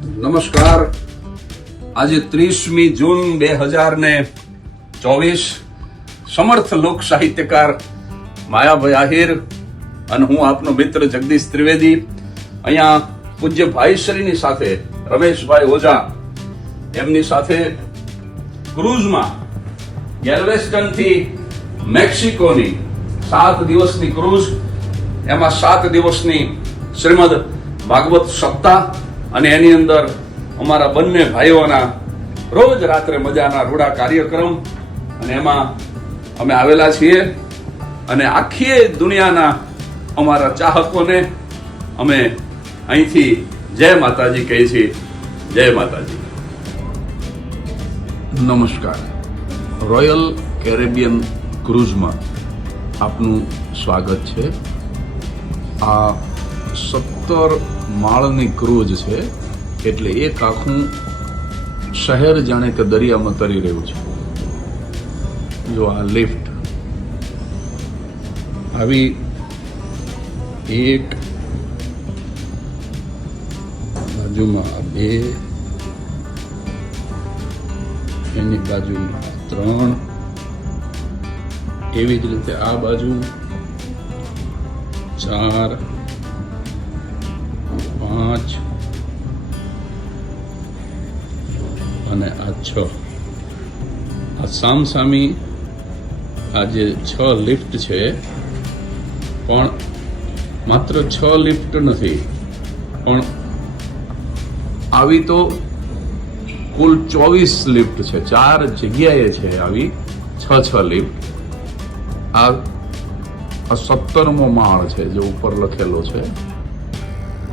નમસ્કાર. આજે 30મી જૂન 2024 સમર્થ લોક સાહિત્યકાર માયાભાઈ આહિર અને હું આપનો મિત્ર જગદીશ ત્રિવેદી અહીંયા પૂજ્ય ભાઈશ્રીની સાથે રમેશભાઈ ઓઝા એમની સાથે ક્રૂઝમાં ગેલ્વેસ્ટન થી મેક્સિકોની 7 દિવસની ક્રૂઝ, એમાં 7 દિવસની શ્રીમદ ભાગવત સપ્તાહ અને એની અંદર અમારા બંને ભાઈઓના રોજ રાત્રે મજાના રૂડા કાર્યક્રમ અને એમાં અમે આવેલા છીએ અને આખી દુનિયાના અમારા ચાહકોને અમે અહીંથી જય માતાજી કહી છીએ. જય માતાજી. નમસ્કાર. રોયલ કેરેબિયન ક્રૂઝમાં આપનું સ્વાગત છે. આ 17 માળની ક્રૂઝ છે, એટલે એક આખું શહેર જાણે કે દરિયામાં તરી રહ્યું છે. જો આ લિફ્ટ આવી એક બાજુમાં 2, એની બાજુમાં 3, એવી જ રીતે આ બાજુ 4, 5 અને આ 6. આ સામસામી આ જે 6 લિફ્ટ છે, પણ માત્ર 6 લિફ્ટ નથી, પણ આવી તો કુલ 24 લિફ્ટ છે. 4 જગ્યાએ છે આવી 6 લિફ્ટ. આ 17મો માળ છે જે ઉપર લખેલો છે.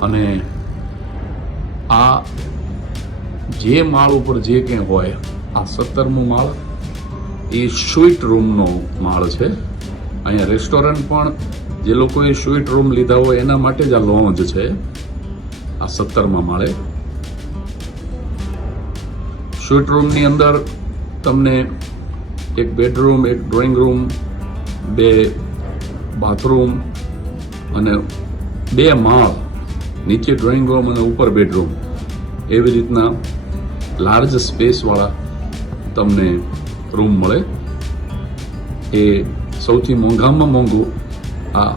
અને આ જે માળ ઉપર જે કંઈ હોય, આ 17મો માળ એ સ્વીટ રૂમનો માળ છે. અહીંયા રેસ્ટોરન્ટ પણ જે લોકોએ સ્વીટ રૂમ લીધા હોય એના માટે જ આ લોન્જ છે. આ 17મા માળે સ્વીટ રૂમની અંદર તમને એક બેડરૂમ, એક ડ્રોઈંગ રૂમ, 2 બાથરૂમ અને 2 માળ, નીચે ડ્રોઈંગ રૂમ અને ઉપર બેડરૂમ, એવી રીતના લાર્જ સ્પેસવાળા તમને રૂમ મળે. એ સૌથી મોંઘામાં મોંઘું આ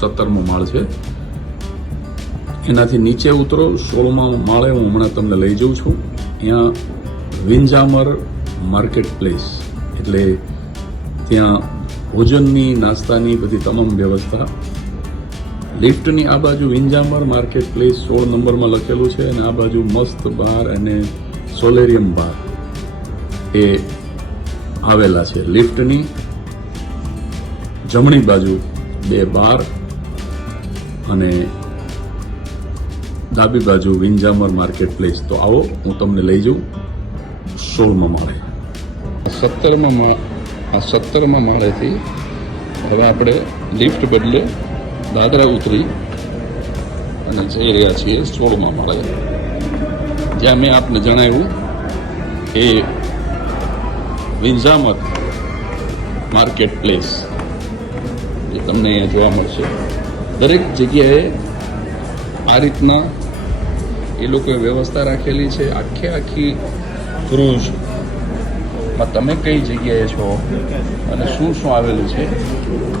17મો માળ છે. એનાથી નીચે ઉતરો, 16મા માળે હું હમણાં તમને લઈ જઉં છું. ત્યાં વિંજામર માર્કેટ પ્લેસ, એટલે ત્યાં ભોજનની, નાસ્તાની બધી તમામ વ્યવસ્થા. લિફ્ટની આ બાજુ વિંજામર માર્કેટ પ્લેસ 16 નંબરમાં લખેલું છે, અને આ બાજુ મસ્ત બાર અને સોલેરિયમ બાર એ આવેલા છે. લિફ્ટની જમણી બાજુ 2 બાર અને ડાબી બાજુ વિંજામર માર્કેટ પ્લેસ. તો આવો, હું તમને લઈ જાઉં 16મા માળે. 17મા માળેથી હવે આપણે લિફ્ટ બદલે દાદરા ઉતરી અને જઈ રહ્યા છીએ 16મા માળે, જ્યાં મેં આપને જણાવ્યું એ વિંજામર માર્કેટ પ્લેસ જે તમને અહીંયા જોવા મળશે. દરેક જગ્યાએ આ રીતના એ લોકોએ વ્યવસ્થા રાખેલી છે. આખી ક્રૂઝમાં તમે કઈ જગ્યાએ છો અને શું શું આવેલું છે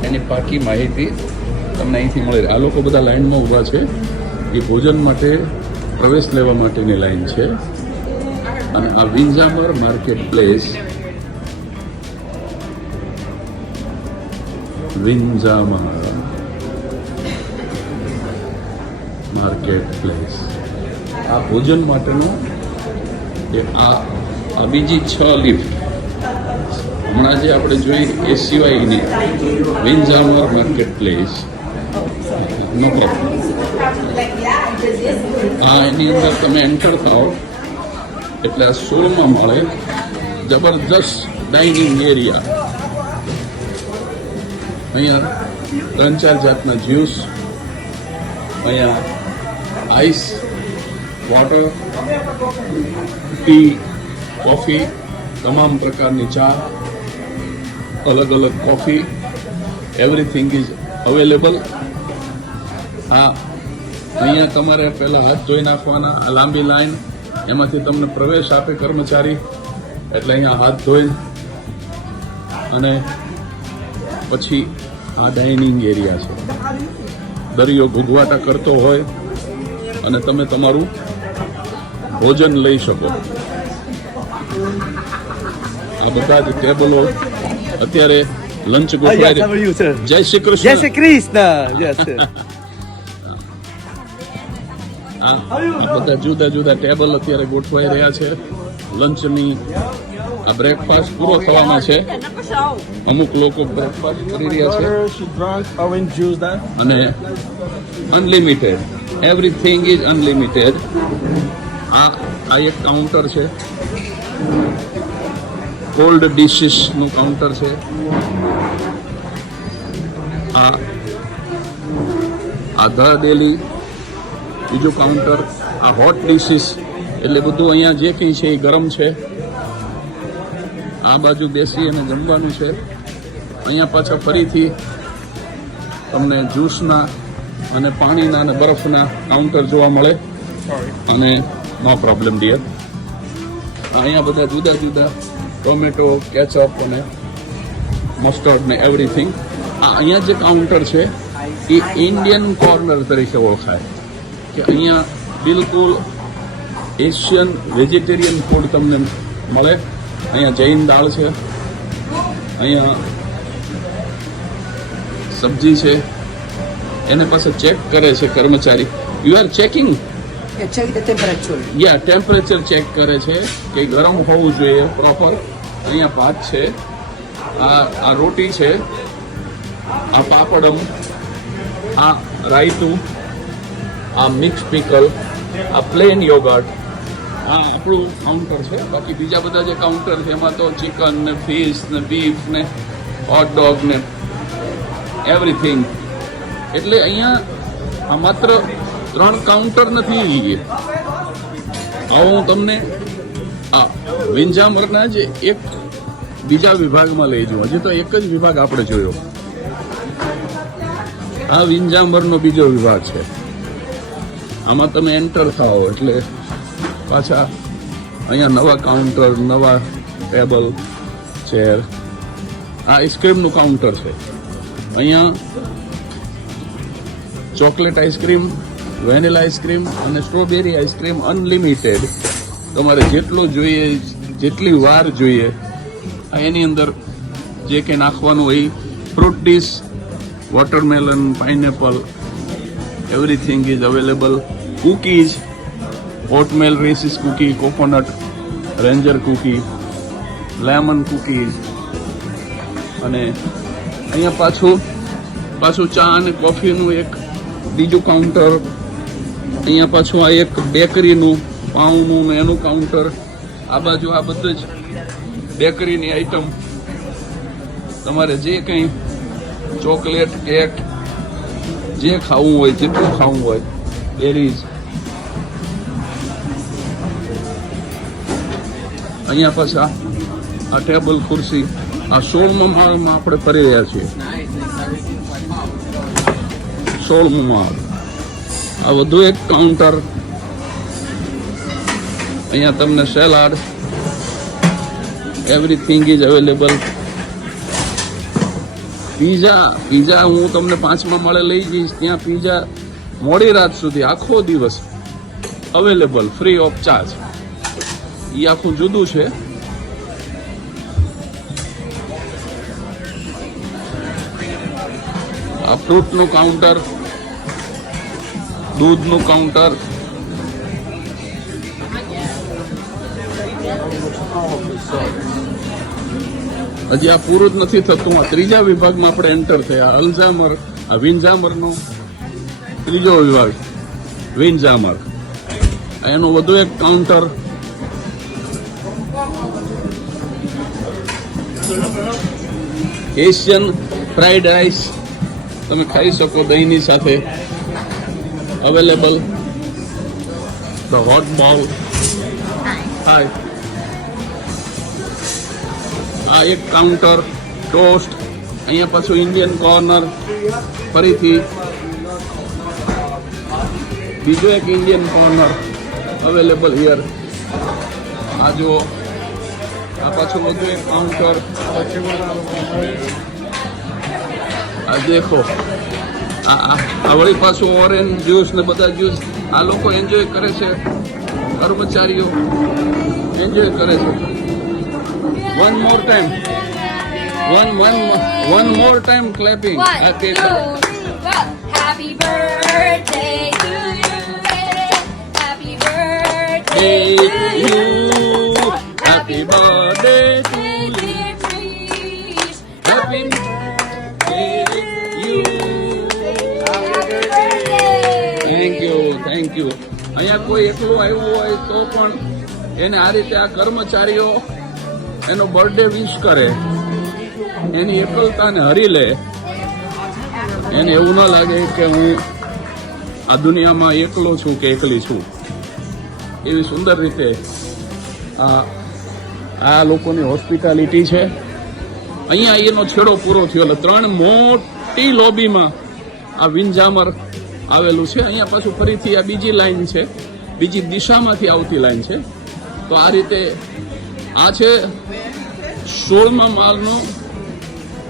એની પાકી માહિતી તમને અહીંથી મળી રહે. આ લોકો બધા લાઈનમાં ઊભા છે, એ ભોજન માટે પ્રવેશ લેવા માટેની લાઈન છે. અને આ વિંજામર માર્કેટ પ્લેસ, વિંજામર માર્કેટ પ્લેસ, આ ભોજન માટેનો આ બીજી 6 લિફ્ટ હમણાં જે આપણે જોઈ એ સિવાયની વિંજામર માર્કેટ પ્લેસ આ એની અંદર તમે એન્ટર થાઓ એટલે આ 16મા માળે જબરદસ્ત ડાઇનિંગ એરિયા. અહીંયા 3-4 જાતના જ્યુસ, અહીંયા આઈસ, વોટર, ટી, કોફી, તમામ પ્રકારની ચા, અલગ અલગ કોફી, એવરીથિંગ ઇઝ અવેલેબલ. આ અહીંયા તમારે પહેલા હાથ ધોઈ નાખવાના. આ લાંબી લાઈન, એમાંથી તમને પ્રવેશ આપે કર્મચારી, એટલે અહીંયા હાથ ધોઈ અને પછી આ ડાઇનિંગ એરિયા છે. દરિયો ગુદવાટા કરતો હોય અને તમે તમારું ભોજન લઈ શકો. આ બધા જ ટેબલો અત્યારે લંચ ગોઠવાય. How are you, sir? જય Shri Jai Krishna. Shri Krishna. Yes, sir. આ બધા જુદા જુદા ટેબલ અત્યારે ગોઠવાઈ રહ્યા છે. લંચની આ બ્રેકફાસ્ટ પૂરો થવાનો છે. અમુક લોકો બ્રેકફાસ્ટ કરી રહ્યા છે. She drank orange juice then. અને અનલિમિટેડ, એવરીથિંગ ઇઝ અનલિમિટેડ. આ એક કાઉન્ટર છે, કોલ્ડ ડિશિસનું કાઉન્ટર છે. આ ધ ડેલી બીજું કાઉન્ટર. આ હોટ ડિશિસ એટલે બધું અહીંયા જે કંઈ છે એ ગરમ છે. આ બાજુ બેસી અને જમવાનું છે. અહીંયા પાછા ફરીથી તમને જ્યુસના અને પાણીના અને બરફના કાઉન્ટર જોવા મળે. અને નો પ્રોબ્લેમ ડિયર. અહીંયા બધા જુદા જુદા ટોમેટો, કેચઅપ અને મસ્ટર્ડ ને એવરીથિંગ. અહીંયા જે કાઉન્ટર છે એ ઇન્ડિયન કોર્નર તરીકે ઓળખાય, કે અહીંયા બિલકુલ એશિયન વેજીટેરિયન ફૂડ તમને મળે. અહીંયા જૈન દાળ છે, અહીંયા સબ્જી છે. એને પાસે ચેક કરે છે કર્મચારી. You are checking? check the temperature. Yeah temperature check કરે છે કે ગરમ હોવું જોઈએ પ્રોપર. અહીંયા ભાત છે, આ રોટી છે, આ પાપડમ, આ રાયતું, આ મિક્સ પીકલ, આ પ્લેન યોગર્ટ. આ આપણું કાઉન્ટર છે. બાકી બીજા બધા જે કાઉન્ટર છે એમાં તો ચિકન ને ફિશ ને બીફ ને હોટ ડોગ ને એવરીથિંગ. એટલે અહીંયા આ માત્ર 3 કાઉન્ટર નથી. આવો હું તમને આ વિંજામરના જે એક બીજા વિભાગમાં લઈ જાઉં. હજી તો એક જ વિભાગ આપણે જોયો. આ વિંજામરનો બીજો વિભાગ છે. આમાં તમે એન્ટર થાઓ એટલે પાછા અહીંયા નવા કાઉન્ટર, નવા ટેબલ, ચેર. આ આઈસ્ક્રીમનું કાઉન્ટર છે. અહીંયા ચોકલેટ આઈસ્ક્રીમ, વેનીલા આઈસ્ક્રીમ અને સ્ટ્રોબેરી આઈસ્ક્રીમ અનલિમિટેડ. તમારે જેટલું જોઈએ, જેટલી વાર જોઈએ, એની અંદર જે કંઈ નાખવાનું હોય. Fruit dish, watermelon, pineapple, everything is available. Cookies, oatmeal raisins cookie, coconut ranger cookie, lemon cookies. અને અહીંયા પાછું ચા અને કોફીનું એક બીજું કાઉન્ટર. અહીંયા પાછું આ એક બેકરીનું, પાઉંનું ને એનું કાઉન્ટર. આ બાજુ આ બધું જ બેકરીની આઈટમ. તમારે જે કંઈ ચોકલેટ, કેક, જે ખાવું હોય, જેટલું ખાવું હોય, બેરીઝ. અહીંયા પાછા આ ટેબલ, ખુરશી. આ 16મા માળમાં આપણે ફરી રહ્યા છીએ. 16મો માળ. આ વધુ એક કાઉન્ટર. અહીંયા તમને salad, everything is available. Pizza હું તમને 5મા માળે લઈ જઈશ. ત્યાં પીઝા મોડી રાત સુધી, આખો દિવસ અવેલેબલ, ફ્રી ઓફ ચાર્જ. એ આખું જુદું છે. આ ફ્રૂટનું કાઉન્ટર, દૂધનું કાઉન્ટર. હજી આ પૂરું જ નથી થતું. આ 3જા વિભાગમાં આપણે એન્ટર થયા. અલ્ઝામર, આ વિન્ઝામરનો 3જો વિભાગ, વિન્ઝામર. એનું વધુ એક કાઉન્ટર. એશિયન ફ્રાઈડ રાઈસ તમે ખાઈ શકો દહીંની સાથે, available. The hot bowl. Hi. આ એક કાઉન્ટર, ટોસ્ટ. અહીંયા પાછું ઇન્ડિયન કોર્નર. ફરીથી બીજો એક ઇન્ડિયન કોર્નર અવેલેબલ હિયર. આ જો આ પાછું વધુ એક કાઉન્ટર. આ દેખો આ વળી પાછું ઓરેન્જ જ્યુસ ને બધા જ્યુસ આ લોકો એન્જોય કરે છે, કર્મચારીઓ એન્જોય કરે છે. One more time one more time clapping. One, two, go. Happy birthday to you. Happy birthday to you. Happy birthday to Dear trees. Happy Happy birthday. Thank you. અહીંયા કોઈ એકલું આવ્યું હોય તો પણ એને આ રીતે આ કર્મચારીઓ એનો બર્થડે વિશ કરે, એની એકલતાને હરી લે. એને એવું ન લાગે કે હું આ દુનિયામાં એકલો છું કે એકલી છું. એવી સુંદર રીતે આ લોકોની હોસ્પિટાલિટી છે. અહીંયા એનો છેડો પૂરો થયો એટલે 3 મોટી લોબીમાં આ વિંજામર આવેલું છે. અહીંયા પાછું ફરીથી આ બીજી લાઈન છે, બીજી દિશામાંથી આવતી લાઈન છે. તો આ રીતે આ છે 16મા માળનો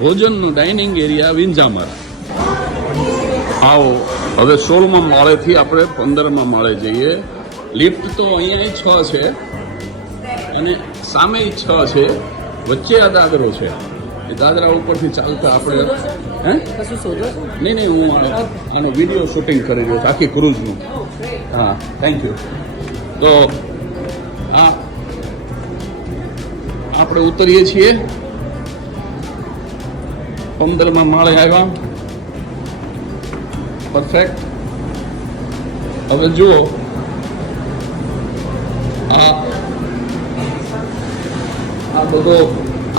ભોજનનો ડાઇનિંગ એરિયા વિંજામર. આવો હવે 16મા માળેથી આપણે 15મા માળે જઈએ. લિફ્ટ તો અહીંયા 6 છે અને સામે 6 છે, વચ્ચે આ દાદરો છે. એ દાદરા ઉપરથી ચાલતા આપણે નહીં હું આનો વિડીયો શૂટિંગ કરી રહ્યો છું આખી ક્રૂઝનું. હા થેન્ક યુ. તો આ આપણે ઉતરીએ છીએ. 15મા માળે આવ્યા. પરફેક્ટ. હવે જુઓ આ બધો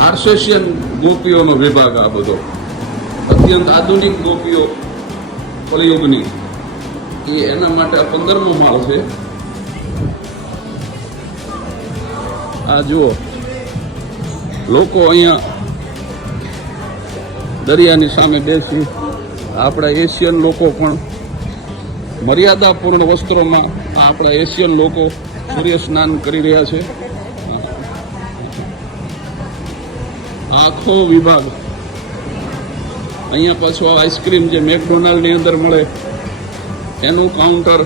આર્સેશિયન ગોપીઓનો વિભાગ. આ બધો અત્યંત આધુનિક ગોપીઓ કળિયુગની એના માટે આ 15મો માળ છે. આ જુઓ લોકો અહીંયા દરિયાની સામે બેસી આપણા એશિયન લોકો પણ મર્યાદાપૂર્ણ વસ્ત્રોમાં આપણા એશિયન લોકો સૂર્ય સ્નાન કરી રહ્યા છે. આખો વિભાગ અહીંયા પાછો આઈસ્ક્રીમ જે મેકડોનાલ્ડની અંદર મળે એનું કાઉન્ટર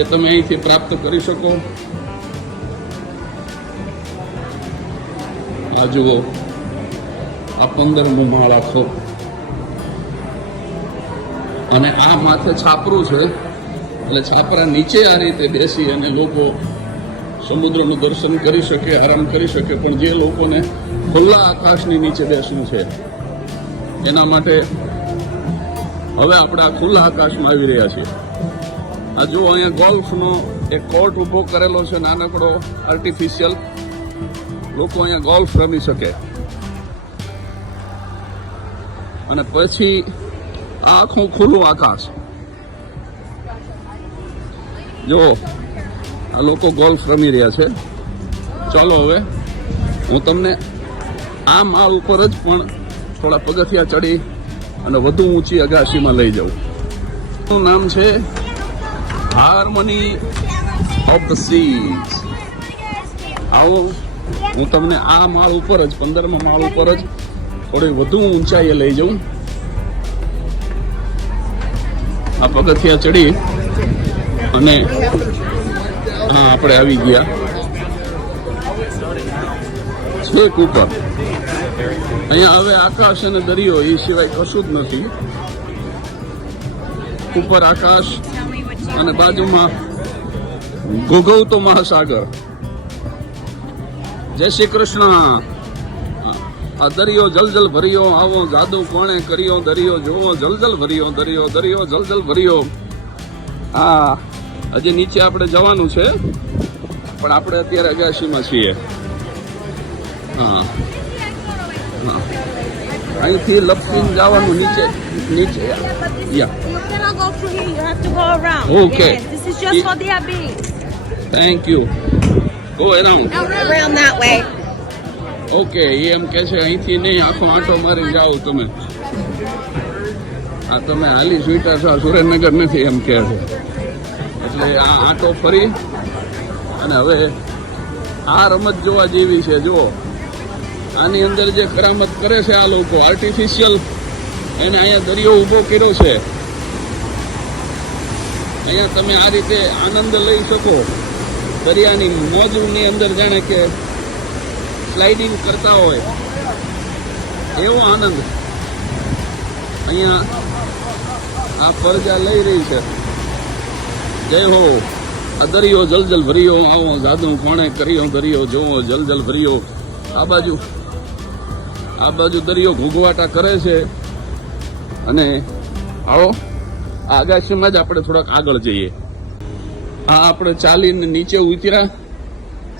એ તમે અહીંથી પ્રાપ્ત કરી શકો. આ જુઓ આ 15મો માળ આખો અને આ માથે છાપરું છે એટલે છાપરા નીચે આ રીતે બેસી અને લોકો સમુદ્રનું દર્શન કરી શકે, આરામ કરી શકે. પણ જે લોકોને ખુલ્લા આકાશની નીચે બેસવું છે એના માટે હવે આપણે આ ખુલ્લા આકાશમાં આવી રહ્યા છીએ. આ જો અહીંયા ગોલ્ફનો એક કોર્ટ ઊભો કરેલો છે, નાનકડો આર્ટિફિશિયલ. લોકો અહીંયા ગોલ્ફ રમી શકે. અને પછી આ આખું ખુલ્લું આકાશ જો આ લોકો ગોલ્ફ રમી રહ્યા છે. ચાલો હવે હું તમને આ માળ ઉપર જ પણ થોડા પગથિયા ચડી અને વધુ ઊંચી અગાશીમાં લઈ જાઉં. એનું નામ છે હાર્મની ઓફ ધ સીઝ. આવો હું તમને આ માળ ઉપર જ 15મા માળ ઉપર જ થોડી વધુ ઊંચાઈએ લઈ જાઉં. આ પગથિયા ચડી અને હા આપણે આવી ગયા છેક ઉપર. અહીંયા હવે આકાશ અને દરિયો એ સિવાય કશું જ નથી. ઉપર આકાશ અને બાજુમાં ઘોઘવતો મહાસાગર. જય શ્રી કૃષ્ણ. આ દરિયો જલજલ ભર્યો, આવો જાદુ કોણે કર્યો, દરિયો જોવો જલજલ ભર્યો, દરિયો દરિયો જલજલ ભર્યો. હા હજી નીચે આપણે જવાનું છે પણ આપણે અત્યારે અગાશીમાં છીએ. હા હા અહીંથી લપસીને જવાનું નીચે નીચે. યા You cannot go through here. You have to go around. Okay. Yes, this is just for the beach. Thank you. Go around. Around that way. Okay એ એમ કે છે અહીંથી નહીં આખો આંટો મારી જાઓ તમે. આ તમે હાલી સ્વીટા છો, સુરેન્દ્રનગર નથી એમ કહે છે. એટલે આ આંટો ફરી અને હવે આ રમત જોવા જેવી છે. જુઓ, આની અંદર જે કરામત કરે છે આ લોકો, આર્ટિફિશિયલ એને અહીંયા દરિયો ઊભો કર્યો છે. અહીંયા તમે આ રીતે આનંદ લઈ શકો દરિયાની મોજની અંદર, જાણે કે સ્લાઇડિંગ કરતા હોય એવો આનંદ અહીંયા આ પરજા લઈ રહી છે. જય હો, આ દરિયો જલજલ ભર્યો, આવો જાદુ કોણે કર્યો દરિયો, જોવો જલજલ ભર્યો. આ બાજુ દરિયો ઘૂઘવાટા કરે છે. અને આવો આ અગાશીમાં જ આપણે થોડાક આગળ જઈએ. આ આપણે ચાલીને નીચે ઉતર્યા.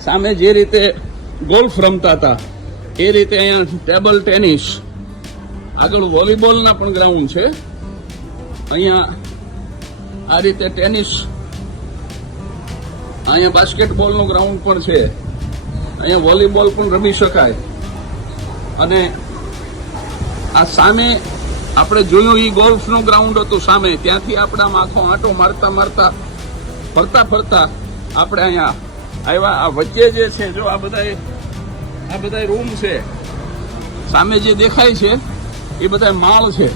સામે જે રીતે ગોલ્ફ રમતા હતા એ રીતે અહીંયા ટેબલ ટેનિસ, આગળ વોલીબોલના પણ ગ્રાઉન્ડ છે. અહીંયા આ રીતે ટેનિસ, અહીંયા બાસ્કેટબોલનું ગ્રાઉન્ડ પણ છે. અહીંયા વોલીબોલ પણ રમી શકાય. અને આ સામે આપણે જોયું એ ગોલ્ફનું ગ્રાઉન્ડ હતું સામે, ત્યાંથી આપણે આમ આખો આંટો મારતા ફરતા આપણે અહીંયા આવ્યા. આ વચ્ચે જે છે જો આ બધા રૂમ છે, સામે જે દેખાય છે એ બધા માળ છે.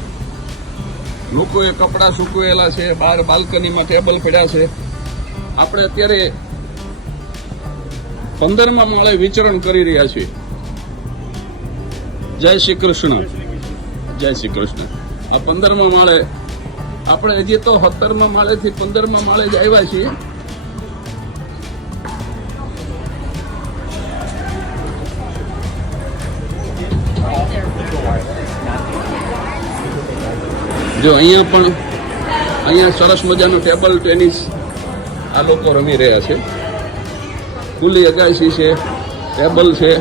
લોકોએ કપડાં સૂકવેલા છે, બહાર બાલ્કનીમાં ટેબલ પડ્યા છે. આપણે અત્યારે 15મા માળે વિચરણ કરી રહ્યા છીએ. જય શ્રી કૃષ્ણ, જય શ્રી કૃષ્ણ. આ 15મા માળે આપણે હજી તો 17મા માળેથી 15મા માળે જ આવ્યા છીએ. જો અહીંયા સરસ મજાનો ટેબલ ટેનિસ આ લોકો રમી રહ્યા છે. ખુલ્લી અગાશી છે, ટેબલ છે,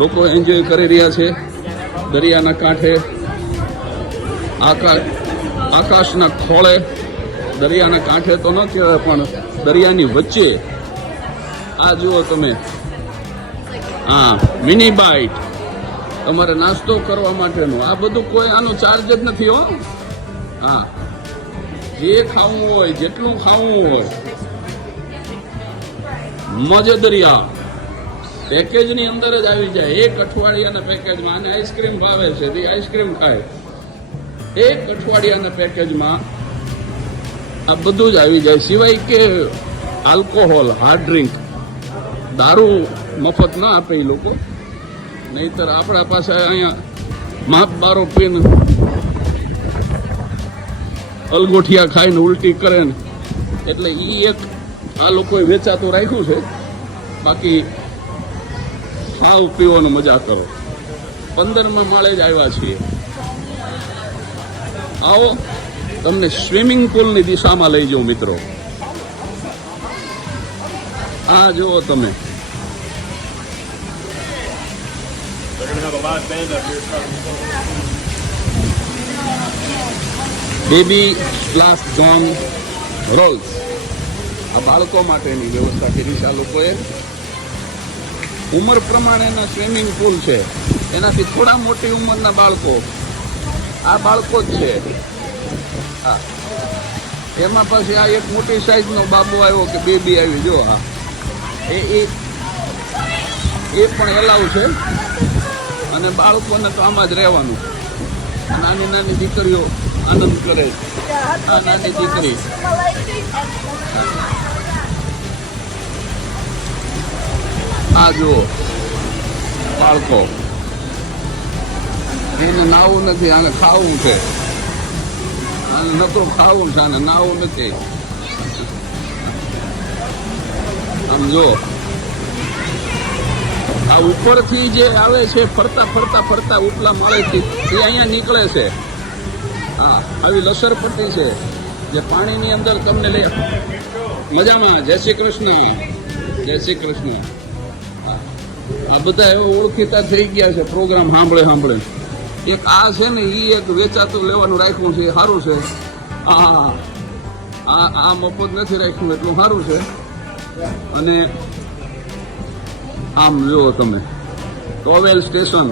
લોકો એન્જોય કરી રહ્યા છે. દરિયાના કાંઠે, આકાશના ખોળે, દરિયાના કાંઠે તો ન કહેવાય પણ દરિયાની વચ્ચે આ જુઓ તમે. હા, મિની બાઇટ તમારે નાસ્તો કરવા માટેનું. આ બધું કોઈ આનો ચાર્જ જ નથી હો. હા, જે ખાવું હોય, જેટલું ખાવું હોય, મજે દરિયા પેકેજની અંદર જ આવી જાય. 1 અઠવાડિયાના પેકેજમાં, અને આઈસ્ક્રીમ ભાવે છે તે આઈસ્ક્રીમ ખાય. 1 અઠવાડિયાના પેકેજમાં આ બધું જ આવી જાય. સિવાય કે આલ્કોહોલ, હાર્ડ ડ્રિંક, દારૂ મફત ના આપે એ લોકો. નહીતર આપણા પાસે અહીંયા માપ બારો પીને અલગોઠિયા ખાઈને ઉલટી કરે ને, એટલે એ એક આ લોકોએ વેચાતું રાખ્યું છે. બાકી ખાવ પીવાનો મજા કરો. 15મા માળે જ આવ્યા છીએ. આવો, તમને સ્વિમિંગ પુલની દિશામાં લઈ જાઉં મિત્રો. આ જુઓ તમે, બેબી સ્પ્લાશ ઝોન રોલ્સ. આ બાળકો માટેની વ્યવસ્થા કરી છે આ લોકોએ. ઉંમર પ્રમાણેના સ્વિમિંગ પુલ છે. એનાથી થોડા મોટી ઉંમરના બાળકો, આ બાળકો જ છે. હા, એમાં પછી આ એક મોટી સાઈઝનો બાબુ આવ્યો કે બેબી આવી. જો હા, એ પણ એલાવ છે. અને બાળકોને તો આમાં જ રહેવાનું. નાની નાની દીકરીઓ આનંદ કરે. આ નાની દીકરી, આ જુઓ બાળકો, એને નાવું નથી, આને ખાવું છે. આને નતું ખાવું છે, આને નાવું નથી. આમ જો આ ઉપરથી જે આવે છે ફરતા ઉપલા માળેથી એ અહીંયા નીકળે છે. હા, આવી લસરપટ્ટી છે જે પાણીની અંદર તમને લે. મજામાં? જય શ્રી કૃષ્ણ, જય શ્રી કૃષ્ણ. આ બધા એવા ઓળખીતા થઈ ગયા છે પ્રોગ્રામ સાંભળે. એક આ છે ને, એ એક વેચાતું લેવાનું રાખ્યું છે, સારું છે. આ મફત નથી રાખ્યું, એટલું સારું છે. અને આમ જુઓ તમે, ટોવેલ સ્ટેશન.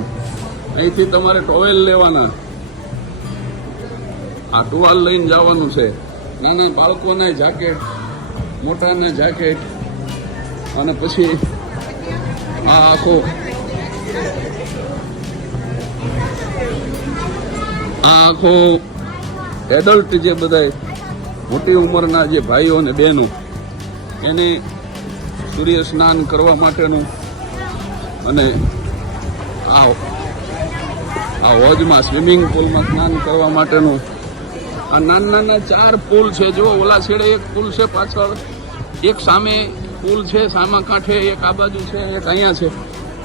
અહીંથી તમારે ટોવેલ લેવાના. આ ટુવાલ લઈને જવાનું છે. નાના બાળકોને જેકેટ, મોટાને જેકેટ, અને પછી આ આખો એડલ્ટ જે બધા મોટી ઉંમરના જે ભાઈઓ અને બહેનો એને સૂર્ય સ્નાન કરવા માટેનું અને આ હોજમાં સ્વિમિંગ પુલમાં સ્નાન કરવા માટેનું આ નાના 4 પુલ છે. જો ઓલા છેડે એક પુલ છે, પાછળ એક સામે પુલ છે, સામા કાંઠે એક આ બાજુ છે, એક અહીંયા છે.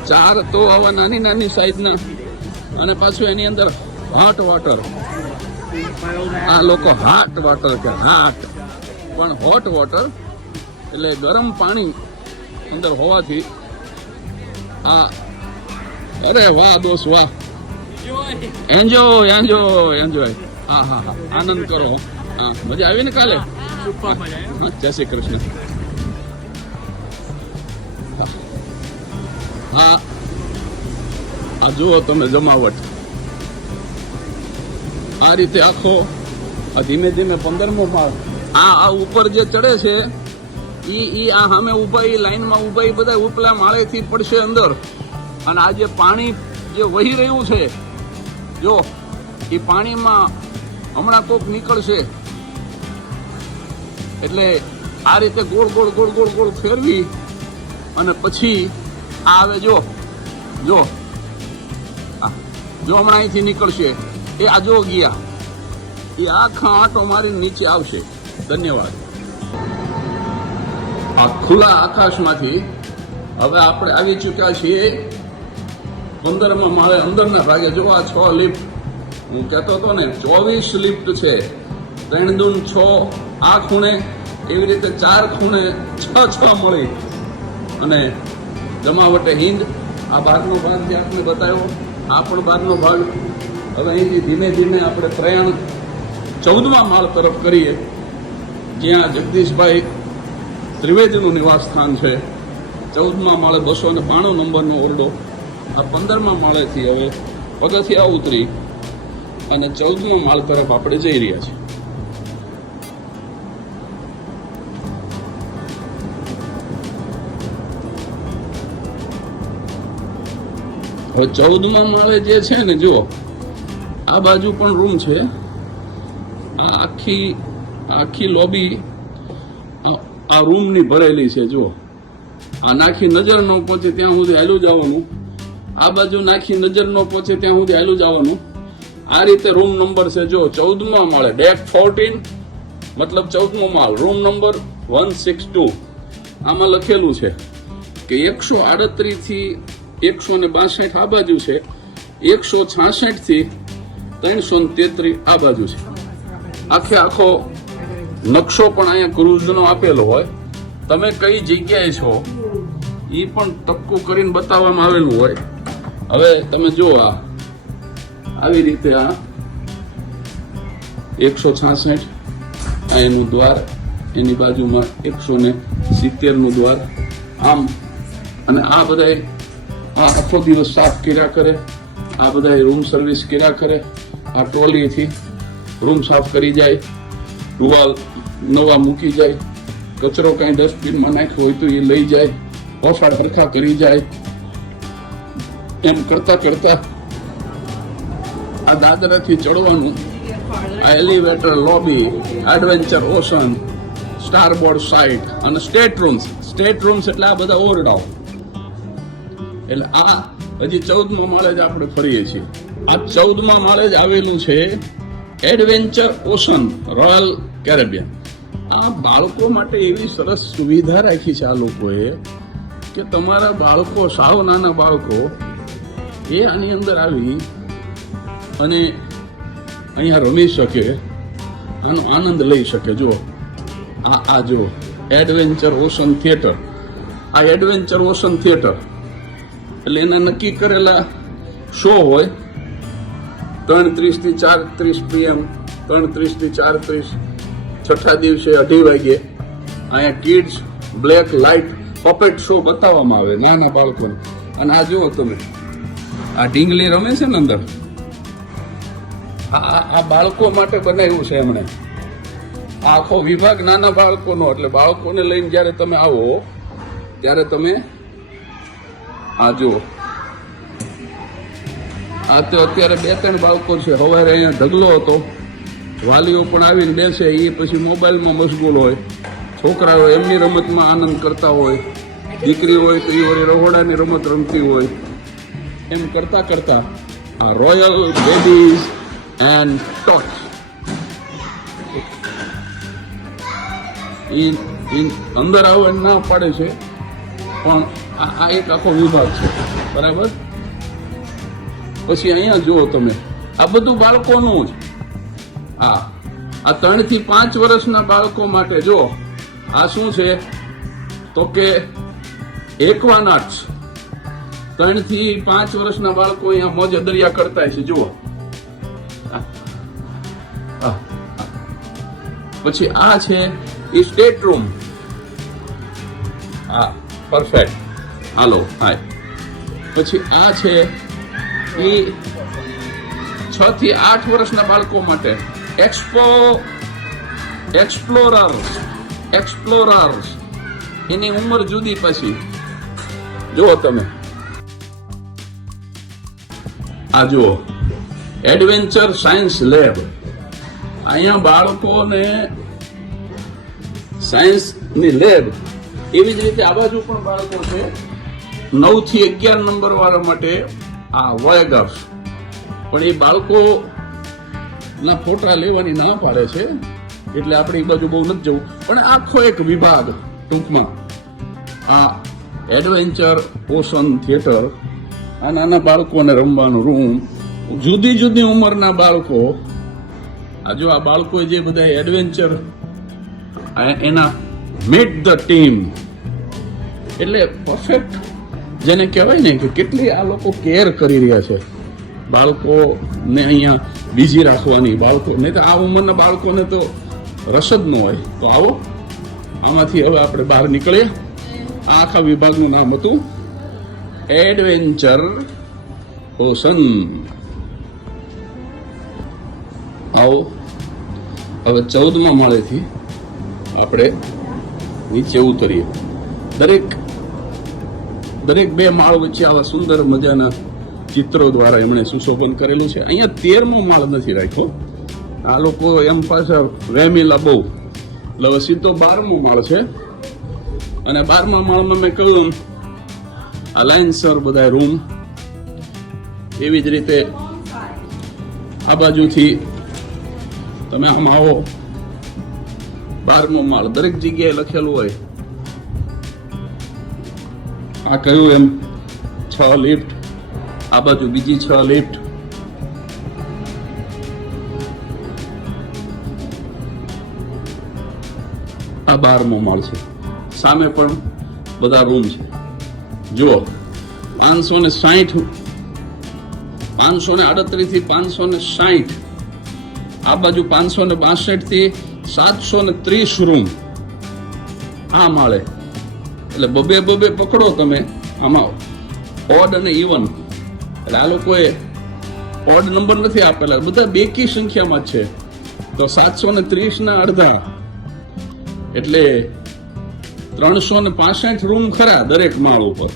4 તો આવા નાની સાઈઝના, અને પાછું એની અંદર હોટ વોટર. આ લોકો હાટ વોટર કે હાટ, પણ હોટ વોટર એટલે ગરમ પાણી અંદર હોવાથી આ અરે વાહ દોસ્ત વાહ, એન્જોય. હા આનંદ કરો. હા મજા આવી ને કાલે? જય શ્રી કૃષ્ણ. હા આ જુઓ તમે જમાવટ. આ રીતે આખો આ ધીમે 15મો માળ. આ ઉપર જે ચડે છે ઈ આ સામે ઉભા, ઈ લાઈનમાં ઉભા, ઈ બધા ઉપલા માળેથી પડશે અંદર. અને આ જે પાણી જે વહી રહ્યું છે, જો એ પાણીમાં હમણાં કોક નીકળશે, એટલે આ રીતે ગોળ ફેરવી અને પછી આ આવે. જો હમણાં અહીંથી નીકળશે, એ આ જો ગયા, એ આખા આંટો મારીને નીચે આવશે. ધન્યવાદ. આ ખુલ્લા આકાશમાંથી હવે આપણે આવી ચૂક્યા છીએ 15મા માળે અંદરના ભાગે. જો આ 6 લિફ્ટ, હું કહેતો હતો ને 24 લિફ્ટ છે. 3 દૂન 6 આ ખૂણે, એવી રીતે 4 ખૂણે 6 મળી અને જમાવટે હિંદ. આ બહારનો ભાગ જે આપણે બતાવ્યો, આ પણ બહારનો ભાગ. હવે અહીંથી ધીમે આપણે પ્રયાણ 14મા માળ તરફ કરીએ, જ્યાં જગદીશભાઈ ત્રિવેદીનું નિવાસ સ્થાન છે. 14મા માળે 292 નંબરનો ઓરડો. આ 15મા માળેથી હવે પગથિયા ઉતરી અને 14મા માળ તરફ આપણે જઈ રહ્યા છીએ. હવે 14મા માળે જે છે ને, જો આ બાજુ પણ રૂમ છે. આ આખી લોબી આ રૂમની ભરેલી છે. જો આ નાખી નજર ન પહોંચે ત્યાં સુધી હાલું જવાનું, આ બાજુ નાખી નજર ન પહોંચે ત્યાં સુધી હાલું જવાનું. આ રીતે રૂમ નંબર છે. જો 14મા માળે ડેક 14 મતલબ 14મો માળ, રૂમ નંબર 162. આમાં લખેલું છે કે 138 થી 162 આ બાજુ છે, 166 થી 333 આ બાજુ છે. આખો નકશો પણ અહીંયા ક્રુઝનો આપેલો હોય. તમે કઈ જગ્યાએ છો એ પણ ટપકું કરીને બતાવવામાં આવેલું હોય. હવે તમે જુઓ, આવી રીતે આ 166 આ એનું દ્વાર, એની બાજુમાં 170નું દ્વાર, આમ. અને આ બધા આખો દિવસ સાફ કર્યા કરે, આ બધા રૂમ સર્વિસ કર્યા કરે. આ ટ્રોલીથી રૂમ સાફ કરી જાય, ટુવાલ નવા મૂકી જાય, કચરો કાંઈ ડસ્ટબિનમાં નાખ્યો હોય તો એ લઈ જાય, ઓફાળ હરખા કરી જાય. એમ કરતા આ દાદરાથી ચડવાનું. આ elevator, lobby, adventure ocean, starboard side અને સ્ટેટ રૂમ્સ એટલે આ બધા ઓરડાઓ. એટલે આ હજી 14મા માળે જ આપણે ફરીએ છીએ. આ 14મા માળે જ આવેલું છે એડવેન્ચર ઓશન રોયલ કેરેબિયન. આ બાળકો માટે એવી સરસ સુવિધા રાખી છે આ લોકોએ કે તમારા બાળકો, સાવ નાના બાળકો, એ આની અંદર આવી અને અહીંયા રમી શકે, આનો આનંદ લઈ શકે. જો આ જો એડવેન્ચર ઓશન થિયેટર. આ એડવેન્ચર ઓશન થિયેટર એટલે એના નક્કી કરેલા શો હોય. 3:30 થી 4:30 PM, 3:30 થી 4:30. છઠ્ઠા દિવસે 2:30 વાગે અહીંયા kids black light puppet show બતાવવામાં આવે નાના બાળકોને. અને આ જુઓ તમે, આ ઢીંગલી રમે છે ને અંદર, આ બાળકો માટે બનાવ્યું છે એમણે. આ આખો વિભાગ નાના બાળકોનો, એટલે બાળકોને લઈને જ્યારે તમે આવો ત્યારે તમે આ જુઓ. આ તો અત્યારે 2-3 બાળકો છે. સવારે અહીંયા ઢગલો હતો, વાલીઓ પણ આવીને બેસે, એ પછી મોબાઈલમાં મશગુલ હોય. છોકરાઓ એમની રમતમાં આનંદ કરતા હોય, દીકરી હોય તો એ વળી રહોડાની રમત રમતી હોય. એમ કરતા કરતા આ રોયલ બેબીઝ એન્ડ ટોચ એ અંદર આવો એમ ના પાડે છે, પણ આ એક આખો વિભાગ છે, બરાબર. પછી અહીંયા જુઓ તમે, આ બધું બાળકોનું જ. આ 3 થી 5 વર્ષના બાળકો માટે જો આ શું છે તો કે એક્વાનાટ્સ. 3 થી 5 વર્ષના બાળકો અહીંયા મોજ દરિયા કરતા છે, જુઓ. પછી આ છે એ સ્ટેટ રૂમ. હા, પરફેક્ટ. હાલો, હાય. પછી આ છે એ 6 થી 8 વર્ષના બાળકો માટે એક્સપ્લોરર્સ. એની ઉંમર જુદી. પછી જુઓ તમે, આ જુઓ એડવેન્ચર સાયન્સ લેબ. અહીંયા બાળકોને સાયન્સની લેબ. એવી જ રીતે આ બાજુ પણ બાળકો છે 9 થી 11 નંબર વાળા માટે આ વોયગર્સ. પણ એ બાળકો ના ફોટા લેવાની ના પાડે છે, એટલે આપણે એ બાજુ બહુ નથી જવું. પણ આખો એક વિભાગ ટૂંકમાં આ એડવેન્ચર ઓશન થિયેટર. આ નાના બાળકોને રમવાનું રૂમ, જુદી જુદી ઉંમરના બાળકો. આ જો આ બાળકોએ જે બધા એડવેન્ચર એના મેટ ધ ટીમ, એટલે પરફેક્ટ જેને કહેવાય ને કે કેટલી આ લોકો કેર કરી રહ્યા છે બાળકોને અહીંયા બીજી રાખવાની. બાળકો નહીં તો આ ઉંમરના બાળકોને તો રસ જ ન હોય. તો આવો, આમાંથી હવે આપણે બહાર નીકળીએ. આ આખા વિભાગનું નામ હતું એડવેન્ચર ઓશન. આવો, હવે 14મા માળેથી આપણે નીચે ઉતરીએ. દરેક 2 માળ વચ્ચે આવા સુંદર મજાના ચિત્રો દ્વારા એમણે સુશોભન કરેલું છે. અહીંયા 13મો માળ નથી રાખ્યો. આ લોકો એમ પાછા વેમેલા બહુ. એટલે હવે સીધો 12મો માળ છે. અને 12મા માળમાં મેં કહ્યું આ લાઇનસર બધા રૂમ. એવી જ રીતે આ બાજુથી તમે આમ આવો, 12મો માળ દરેક જગ્યાએ લખેલું હોય. આ કહ્યું એમ 6 લિફ્ટ, આ બાજુ બીજી 6 લિફ્ટ. આ 12મો માળ છે. સામે પણ બધા રૂમ છે. જુઓ 538 થી 560. આ બાજુ 562 થી 730 રૂમ આ માળે. એટલે બબે પકડો તમે આમાં, ઓડ અને ઇવન. એટલે આ લોકોએ ઓડ નંબર નથી આપેલા, બધા બેકી સંખ્યામાં જ છે. તો 730 ના અડધા એટલે 365 રૂમ ખરા દરેક માળ ઉપર.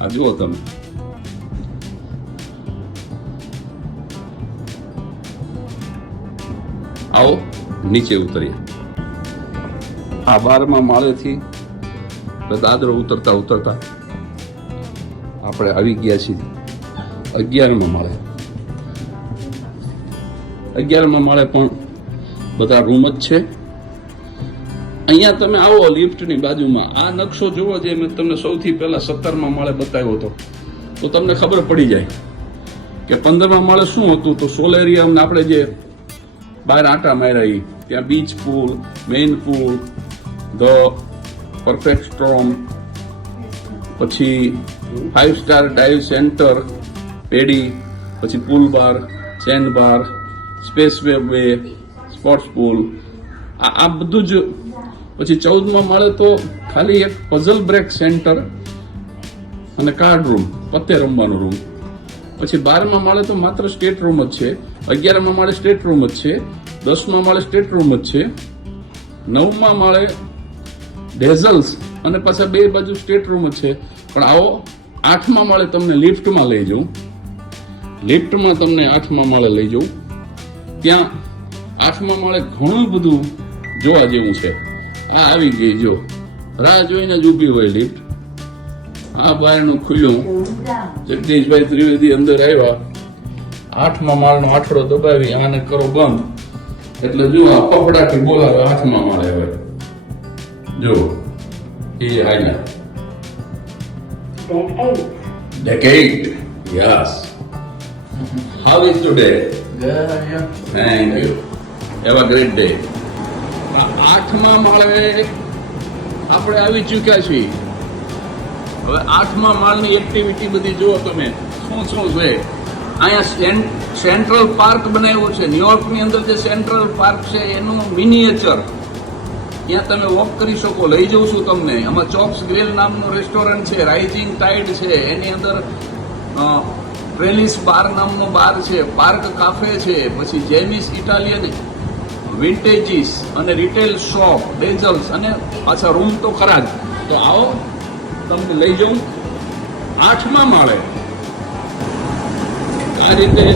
આ જુઓ તમે. આવો નીચે ઉતરીએ. આ 12મા માળેથી દાદરો ઉતરતા આપણે આવી ગયા છીએ 11મા માળે. 11મા માળે પણ બધા રૂમ જ છે. અહીંયા તમે આવો લિફ્ટની બાજુમાં, આ નકશો જુઓ જે મેં તમને સૌથી પહેલા 17મા માળે બતાવ્યો હતો, તો તમને ખબર પડી જાય કે 15મા માળે શું હતું. તો સોલેરિયમ આપણે જે બહાર આટા માર્યા, ત્યાં beach pool, main pool, the perfect storm, પછી 5 સ્ટાર ડાઇવ સેન્ટર, પેડી, પછી પૂલ બાર, સેન્ડ બાર, સ્પેસ વે, સ્પોર્ટ્સ પૂલ, આ બધું જ. પછી 14મા માળે તો ખાલી એક પઝલ બ્રેક સેન્ટર અને કાર્ડ રૂમ, પત્તે રમવાનો રૂમ. પછી 12મા માળે તો માત્ર સ્ટેટ રૂમ જ છે, 11મા માળે સ્ટેટ રૂમ જ છે, 10મા માળે સ્ટેટ રૂમ જ છે, 9મા માળે ડેઝલ્સ અને પાછા બે બાજુ સ્ટેટ રૂમ જ છે. પણ આવો 8મા માળે તમને લિફ્ટમાં લઈ જાઉં, લિફ્ટમાં તમને 8મા માળે લઈ જાઉં. ત્યાં 8મા માળે ઘણું બધું જોવા જેવું છે. આ આવી ગઈ, જો રાહ જોઈને જ ઊભી હોય લિફ્ટ. આ બારણું ખુલ્યું, જગદીશભાઈ ત્રિવેદી અંદર આવ્યા, 8મા માળનો આઠડો દબાવી આને કરો બંધ એટલે જો આ પપડાથી બોલાવે 8મા માળે. હવે જો એ આયા Deck 8. Yes. How is today? Good, yeah. Thank you. Have a great day. 8મા માળે આપણે આવી ચૂક્યા છીએ. હવે 8મા માળની એક્ટિવિટી બધી જુઓ તમે, શું છે. અહીંયા સેન્ટ્રલ પાર્ક બનાવ્યો છે. ન્યુયોર્કની અંદર જે સેન્ટ્રલ પાર્ક છે એનું મિનિએચર. ત્યાં તમે વોક કરી શકો, લઈ જઉં છું તમને. આમાં ચોપ્સ ગ્રીલ નામનું રેસ્ટોરન્ટ છે, રાઇઝિંગ ટાઇડ છે, એની અંદર ટ્રેલિસ બાર નામનો બાર છે, પાર્ક કાફે છે, પછી જેમિસ ઇટાલિયન વિન્ટેજીસ અને રિટેલ શોપ, ડેઝલ્સ અને પાછા રૂમ તો ખરા જ. તો આવો તમને લઈ જાઉં 8મા માળે. આ રીતે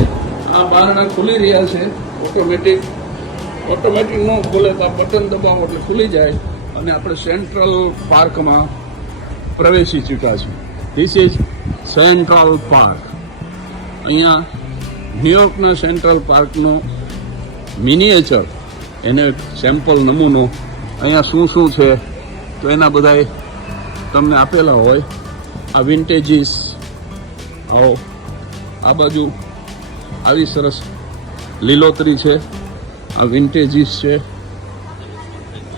આ બારણા ખુલી રહ્યા છે. ઓટોમેટિક ન ખુલે તો આ બટન દબાવો એટલે ખુલી જાય અને આપણે સેન્ટ્રલ પાર્કમાં પ્રવેશી ચૂક્યા છીએ. This is central park. અહીંયા ન્યુયોર્કના સેન્ટ્રલ પાર્કનો મિનિએચર, એને સેમ્પલ નમૂનો અહીંયા શું છે તો એના બધાય તમને આપેલા હોય. આ વિન્ટેજીસ, આવો આ બાજુ આવી સરસ લીલોતરી છે, આ વિન્ટેજીસ છે.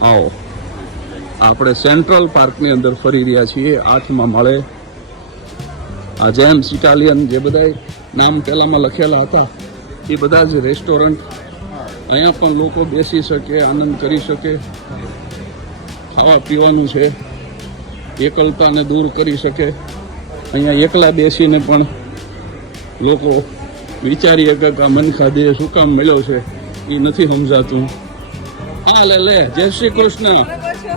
આવો આપણે સેન્ટ્રલ પાર્કની અંદર ફરી રહ્યા છીએ 8મા માળે. આ જેમ્સ ઇટાલિયન જે બધા નામ પહેલામાં લખેલા હતા એ બધા જ રેસ્ટોરન્ટ. અહીંયા પણ લોકો બેસી શકે, આનંદ કરી શકે, ખાવા પીવાનું છે, એકલતાને દૂર કરી શકે. અહીંયા એકલા બેસીને પણ લોકો વિચારીએ કે આ મન ખાધે શું કામ મળ્યો છે એ નથી સમજાતું. હા લે જય શ્રી કૃષ્ણ.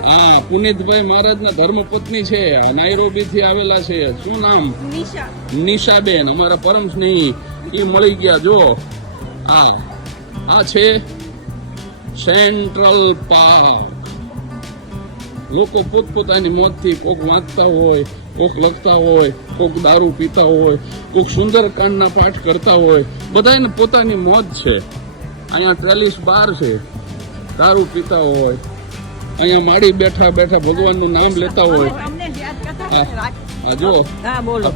હા, પુનિતભાઈ મહારાજના ધર્મપત્ની છે, નાઈરોબીથી આવેલા છે. શું નામ? નિશાબેન, અમારા પરમ સ્નેહી. એ મળી ગયા. જો આ છે સેન્ટ્રલ પાર્ક. લોકો પોતપોતાની મોતથી કોક વાંચતા હોય, કોક લખતા હોય, કોક દારૂ પીતા હોય, કોક સુંદરકાંડના પાઠ કરતા હોય. બધાને પોતાની મોત છે. અહીંયા ટ્રેલિસ બાર છે, દારૂ પીતા હોય. અહીંયા માડી બેઠા ભગવાનનું નામ લેતા હોય. જો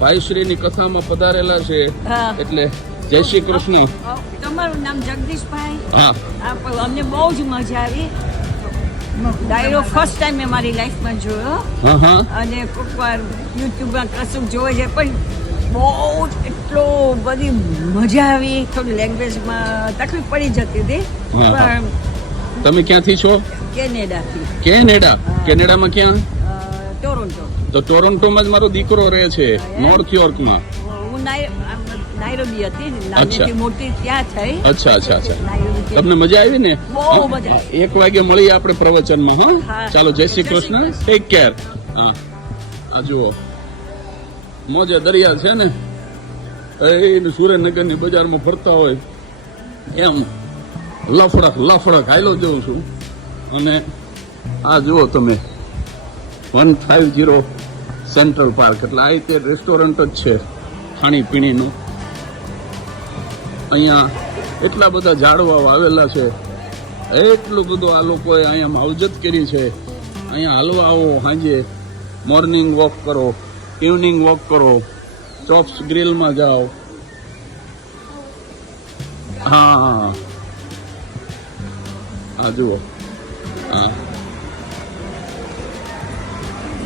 ભાઈશ્રીની કથામાં પધારેલા છે એટલે જય શ્રી કૃષ્ણ. તમારું નામ જગદીશભાઈ? હા. અમને બહુ જ મજા આવી. ડાયરો ફર્સ્ટ ટાઈમ મેં મારી લાઈફમાં જોયો. અને કોઈક વાર યુટ્યુબમાં કશું જોવે છે, પણ બહુ જ એટલો બધી મજા આવી. થોડી લેંગ્વેજમાં તકલીફ પડી જતી હતી. પણ તમે ક્યાંથી છો? કેનેડાથી. કેનેડામાં ક્યાં? ટોરોન્ટો. તો ટોરોન્ટોમાં જ મારો દીકરો રહે છે, નોર્થ યોર્કમાં. હું નાઈરોબી હતી, નાનીથી મોટી ત્યાં થઈ. અચ્છા. તમને મજા આવી ને? બહુ મજા. 1 વાગે મળીએ આપણે પ્રવચનમાં. હા, ચાલો, જય શ્રી કૃષ્ણ, ટેક કેર. હા, આ જુઓ મોજે દરિયા છે ને, એ સુરેન્દ્રનગરની બજારમાં ફરતા હોય એમ લફડક હાલો જઉં છું. અને આ જુઓ તમે 150 સેન્ટ્રલ પાર્ક એટલે આ રીતે રેસ્ટોરન્ટ જ છે ખાણીપીણીનું. અહીંયા એટલા બધા ઝાડવાઓ આવેલા છે, એટલું બધું આ લોકોએ અહીંયા માવજત કરી છે. અહીંયા હાલવા આવો, સાંજે મોર્નિંગ વોક કરો, ઇવનિંગ વોક કરો, ચોપ્સ ગ્રીલમાં જાઓ. હા, આ જુઓ. હા,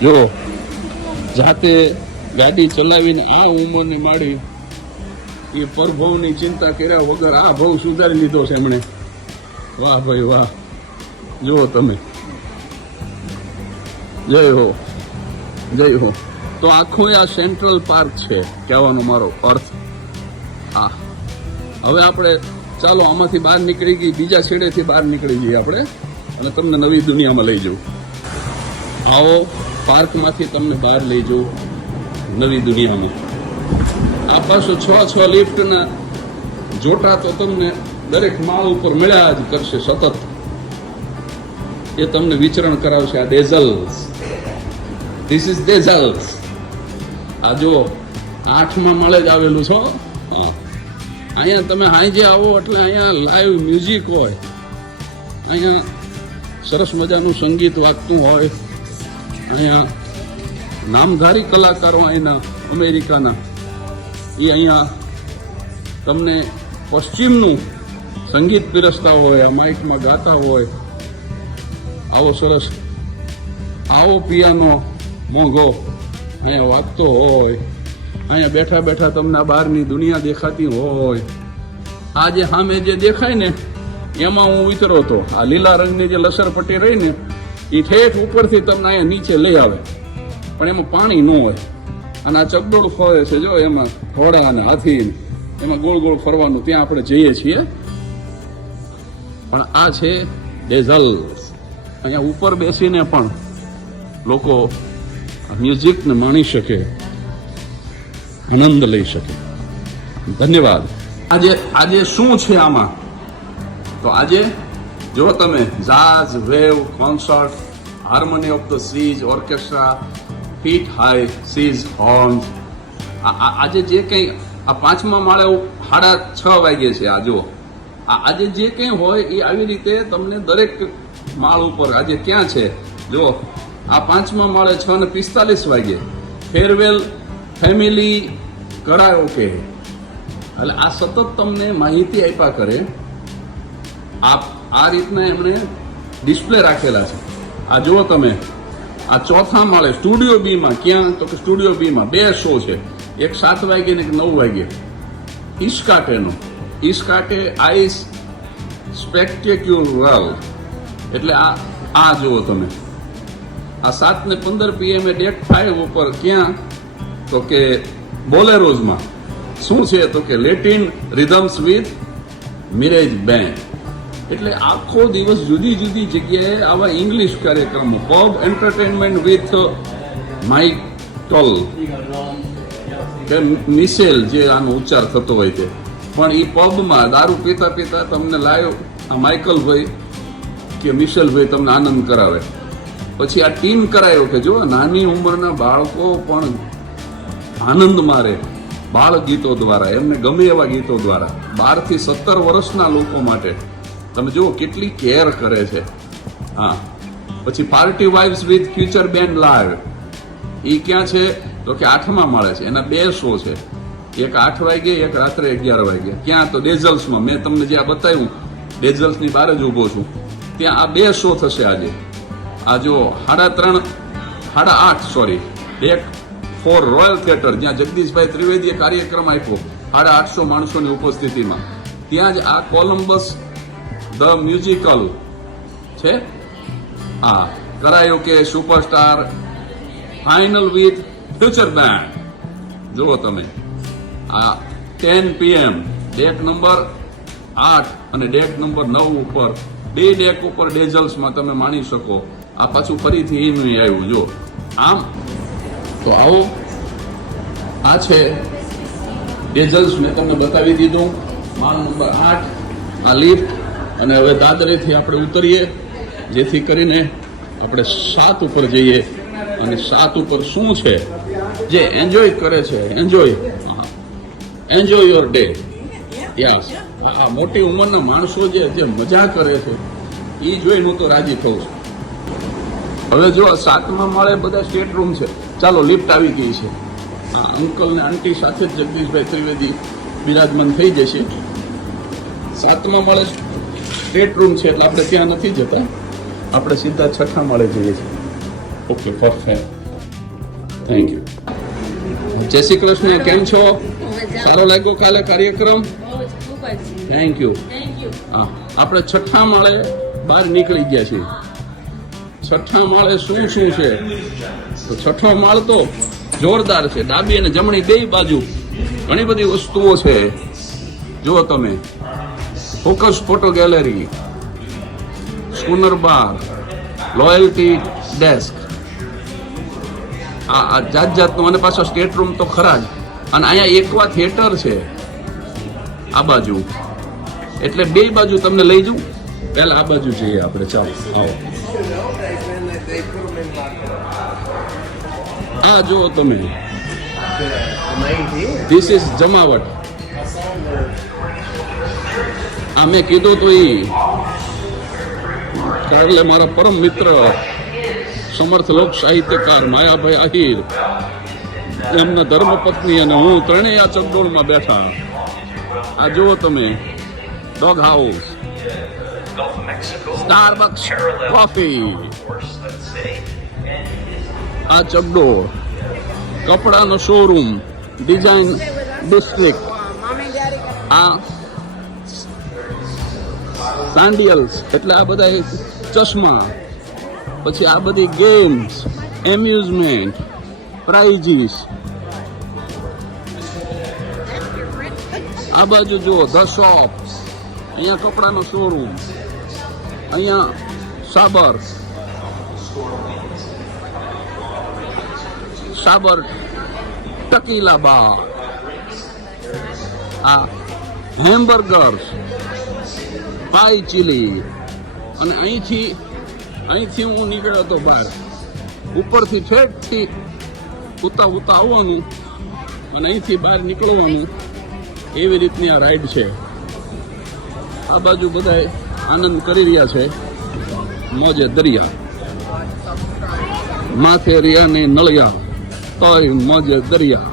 જો જાતે ગાડી ચલાવીને આ ઉંમરની માડી એ પરભવની ચિંતા કર્યા વગર આ ભવ સુધારી લીધો છે એમણે. વાહ ભાઈ વાહ. જુઓ તમે, જય હો. તો આખું આ સેન્ટ્રલ પાર્ક છે, કહેવાનો મારો અર્થ. હા, હવે આપણે ચાલો આમાંથી બહાર નીકળી ગઈ, બીજા છેડેથી બહાર નીકળી જઈએ આપણે અને તમને નવી દુનિયામાં લઈ જવું. આવો પાર્કમાંથી તમને બહાર લઈ જવું નવી દુનિયામાં. આ પાછું 6 લિફ્ટના જોટા તો તમને દરેક માળ ઉપર મળ્યા જ કરશે સતત. એ તમને વિચરણ કરાવશે. આ ડેઝલ્સ, ધીસ ઇઝ ડેઝલ્સ. આ જો 8મા માળે જ આવેલું છો. હા, અહીંયા તમે હાંજે આવો એટલે અહીંયા લાઈવ મ્યુઝિક હોય, અહીંયા સરસ મજાનું સંગીત વાગતું હોય, અહીંયા નામધારી કલાકારો અહીંના અમેરિકાના એ અહીંયા તમને પશ્ચિમનું સંગીત પીરસતા હોય, આ માઇકમાં ગાતા હોય. આવો સરસ, આવો પિયાનો મોંઘો અહીંયા વાગતો હોય, અહીંયા બેઠા બેઠા તમને આ બહારની દુનિયા દેખાતી હોય. આ જે સામે જે દેખાય ને એમાં હું ઉતરો હતો. આ લીલા રંગની જે લસરપટ્ટી રહી ને એ ઠેઠ ઉપરથી તમને અહીંયા નીચે લઈ આવે, પણ એમાં પાણી ન હોય. અને આ ચકડોળ ફરે છે જો, એમાં ઘોડા અને હાથી, એમાં ગોળ ગોળ ફરવાનું, ત્યાં આપણે જઈએ છીએ. પણ આ છે ડેઝલ્સ. અહીંયા ઉપર બેસીને પણ લોકો મ્યુઝિકને માણી શકે, આનંદ લઈ શકે. ધન્યવાદ. આજે શું છે આમાં? તો આજે જો તમે jazz, wave, concert, harmony of the seas, orchestra, fit high, seas horn, આજે જે કંઈ આ 5મા માળે 6:30 વાગે છે. આ જો આજે જે કંઈ હોય એ આવી રીતે તમને દરેક માળ ઉપર આજે ક્યાં છે જો, આ 5મા માળે 6:45 વાગે ફેરવેલ ફેમિલી કરાઓકે. એટલે આ સતત તમને માહિતી આપ્યા કરે. આ રીતના એમણે ડિસ્પ્લે રાખેલા છે. આ જુઓ તમે, આ 4થા માળે સ્ટુડિયો બીમાં ક્યાં તો કે સ્ટુડિયો બીમાં 2 શો છે, એક 7 વાગે ને એક 9 વાગે. ઇસ્કાટે આઈસ સ્પેક્ટેક્યુલર. એટલે આ જુઓ તમે, આ 7:15 PM ડેક 5 ઉપર ક્યાં તો કે બોલેરોઝમાં શું છે તો કે લેટિન રિધમ્સ વિથ મિરેજ બેન્ડ. એટલે આખો દિવસ જુદી જુદી જગ્યાએ આવા ઇંગ્લિશ કાર્યક્રમો. પબ એન્ટરટેનમેન્ટ વિથ માઇકલ કે મિશેલ, જે આનો ઉચ્ચાર થતો હોય તે, પણ એ પબમાં દારૂ પીતા પીતા તમને લાઈવ આ માઇકલભાઈ કે મિશેલભાઈ તમને આનંદ કરાવે. પછી આ ટીમ કરાયો કે જો નાની ઉંમરના બાળકો પણ આનંદ મારે બાળ ગીતો દ્વારા, એમને ગમે એવા ગીતો દ્વારા. 12 થી 17 વર્ષના લોકો માટે તમે જુઓ કેટલી કેર કરે છે. હા, પછી party vibes with future band live. એ ક્યાં છે તો કે 8મા માળે છે. એના 2 શો છે, એક 8 વાગે, એક રાત્રે 11 વાગે. ક્યાં તો ડેઝલ્સમાં. મેં તમને જે આ બતાવ્યું ડેઝલ્સની બહાર જ ઊભો છું, ત્યાં આ 2 શો થશે આજે. આ જો 8:30 ડેક 4 રોયલ થિયેટર, જ્યાં જગદીશભાઈ ત્રિવેદીએ કાર્યક્રમ આપ્યો 850 માણસોની ઉપસ્થિતિમાં. ત્યાં જ આ કોલમ્બસ ધ મ્યુઝિકલ છે. હા, કરાયો કે superstar final with future band. જુઓ તમે, આ 10 PM ડેક નંબર 8 અને ડેક નંબર 9 ઉપર 2 ડેક ઉપર ડેઝલ્સમાં તમે માણી શકો. આ પાછું ફરીથી એનું આવ્યું જો આમ. તો આવો, આ છે ડેઝલ્સ. મેં તમને બતાવી દીધું માળ નંબર 8, આ લિફ્ટ. અને હવે દાદરેથી આપણે ઉતરીએ, જેથી કરીને આપણે 7 ઉપર જઈએ. અને 7 ઉપર શું છે જે એન્જોય કરે છે, એન્જોય યોર ડે. યસ, આ મોટી ઉંમરના માણસો જે મજા કરે છે એ જોઈ હું તો રાજી થઉં છું. હવે જો 7મા માળે બધા સ્ટેટ રૂમ છે. ચાલો, લિફ્ટ આવી ગઈ છે. આ અંકલ ને આંટી સાથે જ જગદીશભાઈ ત્રિવેદી બિરાજમાન થઈ જશે. 7મા માળે સ્ટેટ રૂમ છે, એટલે આપણે ત્યાં નથી જતા, આપણે સીધા 6થા માળે જઈએ છીએ. Okay, perfect, thank you. જય શ્રી કૃષ્ણ, કેમ છો? સારો લાગ્યો કાલે કાર્યક્રમ? Thank you. હા, આપણે 6થા માળે બહાર નીકળી ગયા છીએ. 6થા માળે શું છે તો 6થો માળ તો જોરદાર છે. ડાબી અને જમણી 2 બાજુ ઘણી બધી વસ્તુઓ છે. જુઓ તમે, ફોકસ ફોટો ગેલેરી, સ્કૂનર બાર, લોયલ્ટી ડેસ્ક, આ જાત જાતનું, અને પાછો સ્ટેટ રૂમ તો ખરા જ. અને અહીંયા એકવા થિયેટર છે આ બાજુ, એટલે બે બાજુ તમને લઈ જઉં. પહેલા આ બાજુ જઈએ આપણે, ચાલો આવો. આ જુઓ તમે, ધીસ ઇઝ જમાવટ. આ મેં કીધું તો એ એટલે મારા પરમ મિત્ર સમર્થ લોક સાહિત્યકાર માયાભાઈ આહિર, એમના ધર્મપત્ની અને હું ત્રણેય આ ચકડોળમાં બેઠા. આ જુઓ તમે, ડોગ હાઉસ, સ્ટારબક્સ કોફી, આ ચકડોળ, કપડાનો શોરૂમ, ડિઝાઇન ડિસ્ટ્રિક્ટ, આ સાન્ડિયલ્સ એટલે આ બધા ચશ્મા, પછી આ બધી ગેમ્સ, એમ્યુઝમેન્ટ, પ્રાઇઝીસ. આ બાજુ જુઓ, ધ શોપ, અહીંયા કપડાનો શોરૂમ, અહીંયા સાબર ટકીલા બાર, આ હેમબર્ગર્સ, પાઈ ચીલી. અને અહીંથી હું નીકળ્યો હતો બહાર, ઉપરથી ઠેઠથી ઉતા આવવાનું અને અહીંથી બહાર નીકળવાનું, એવી રીતની આ રાઈડ છે. આ બાજુ બધા આનંદ કરી રહ્યા છે, મોજે દરિયા, માથે રિયા ને નળિયા, તોય મોજે દરિયા.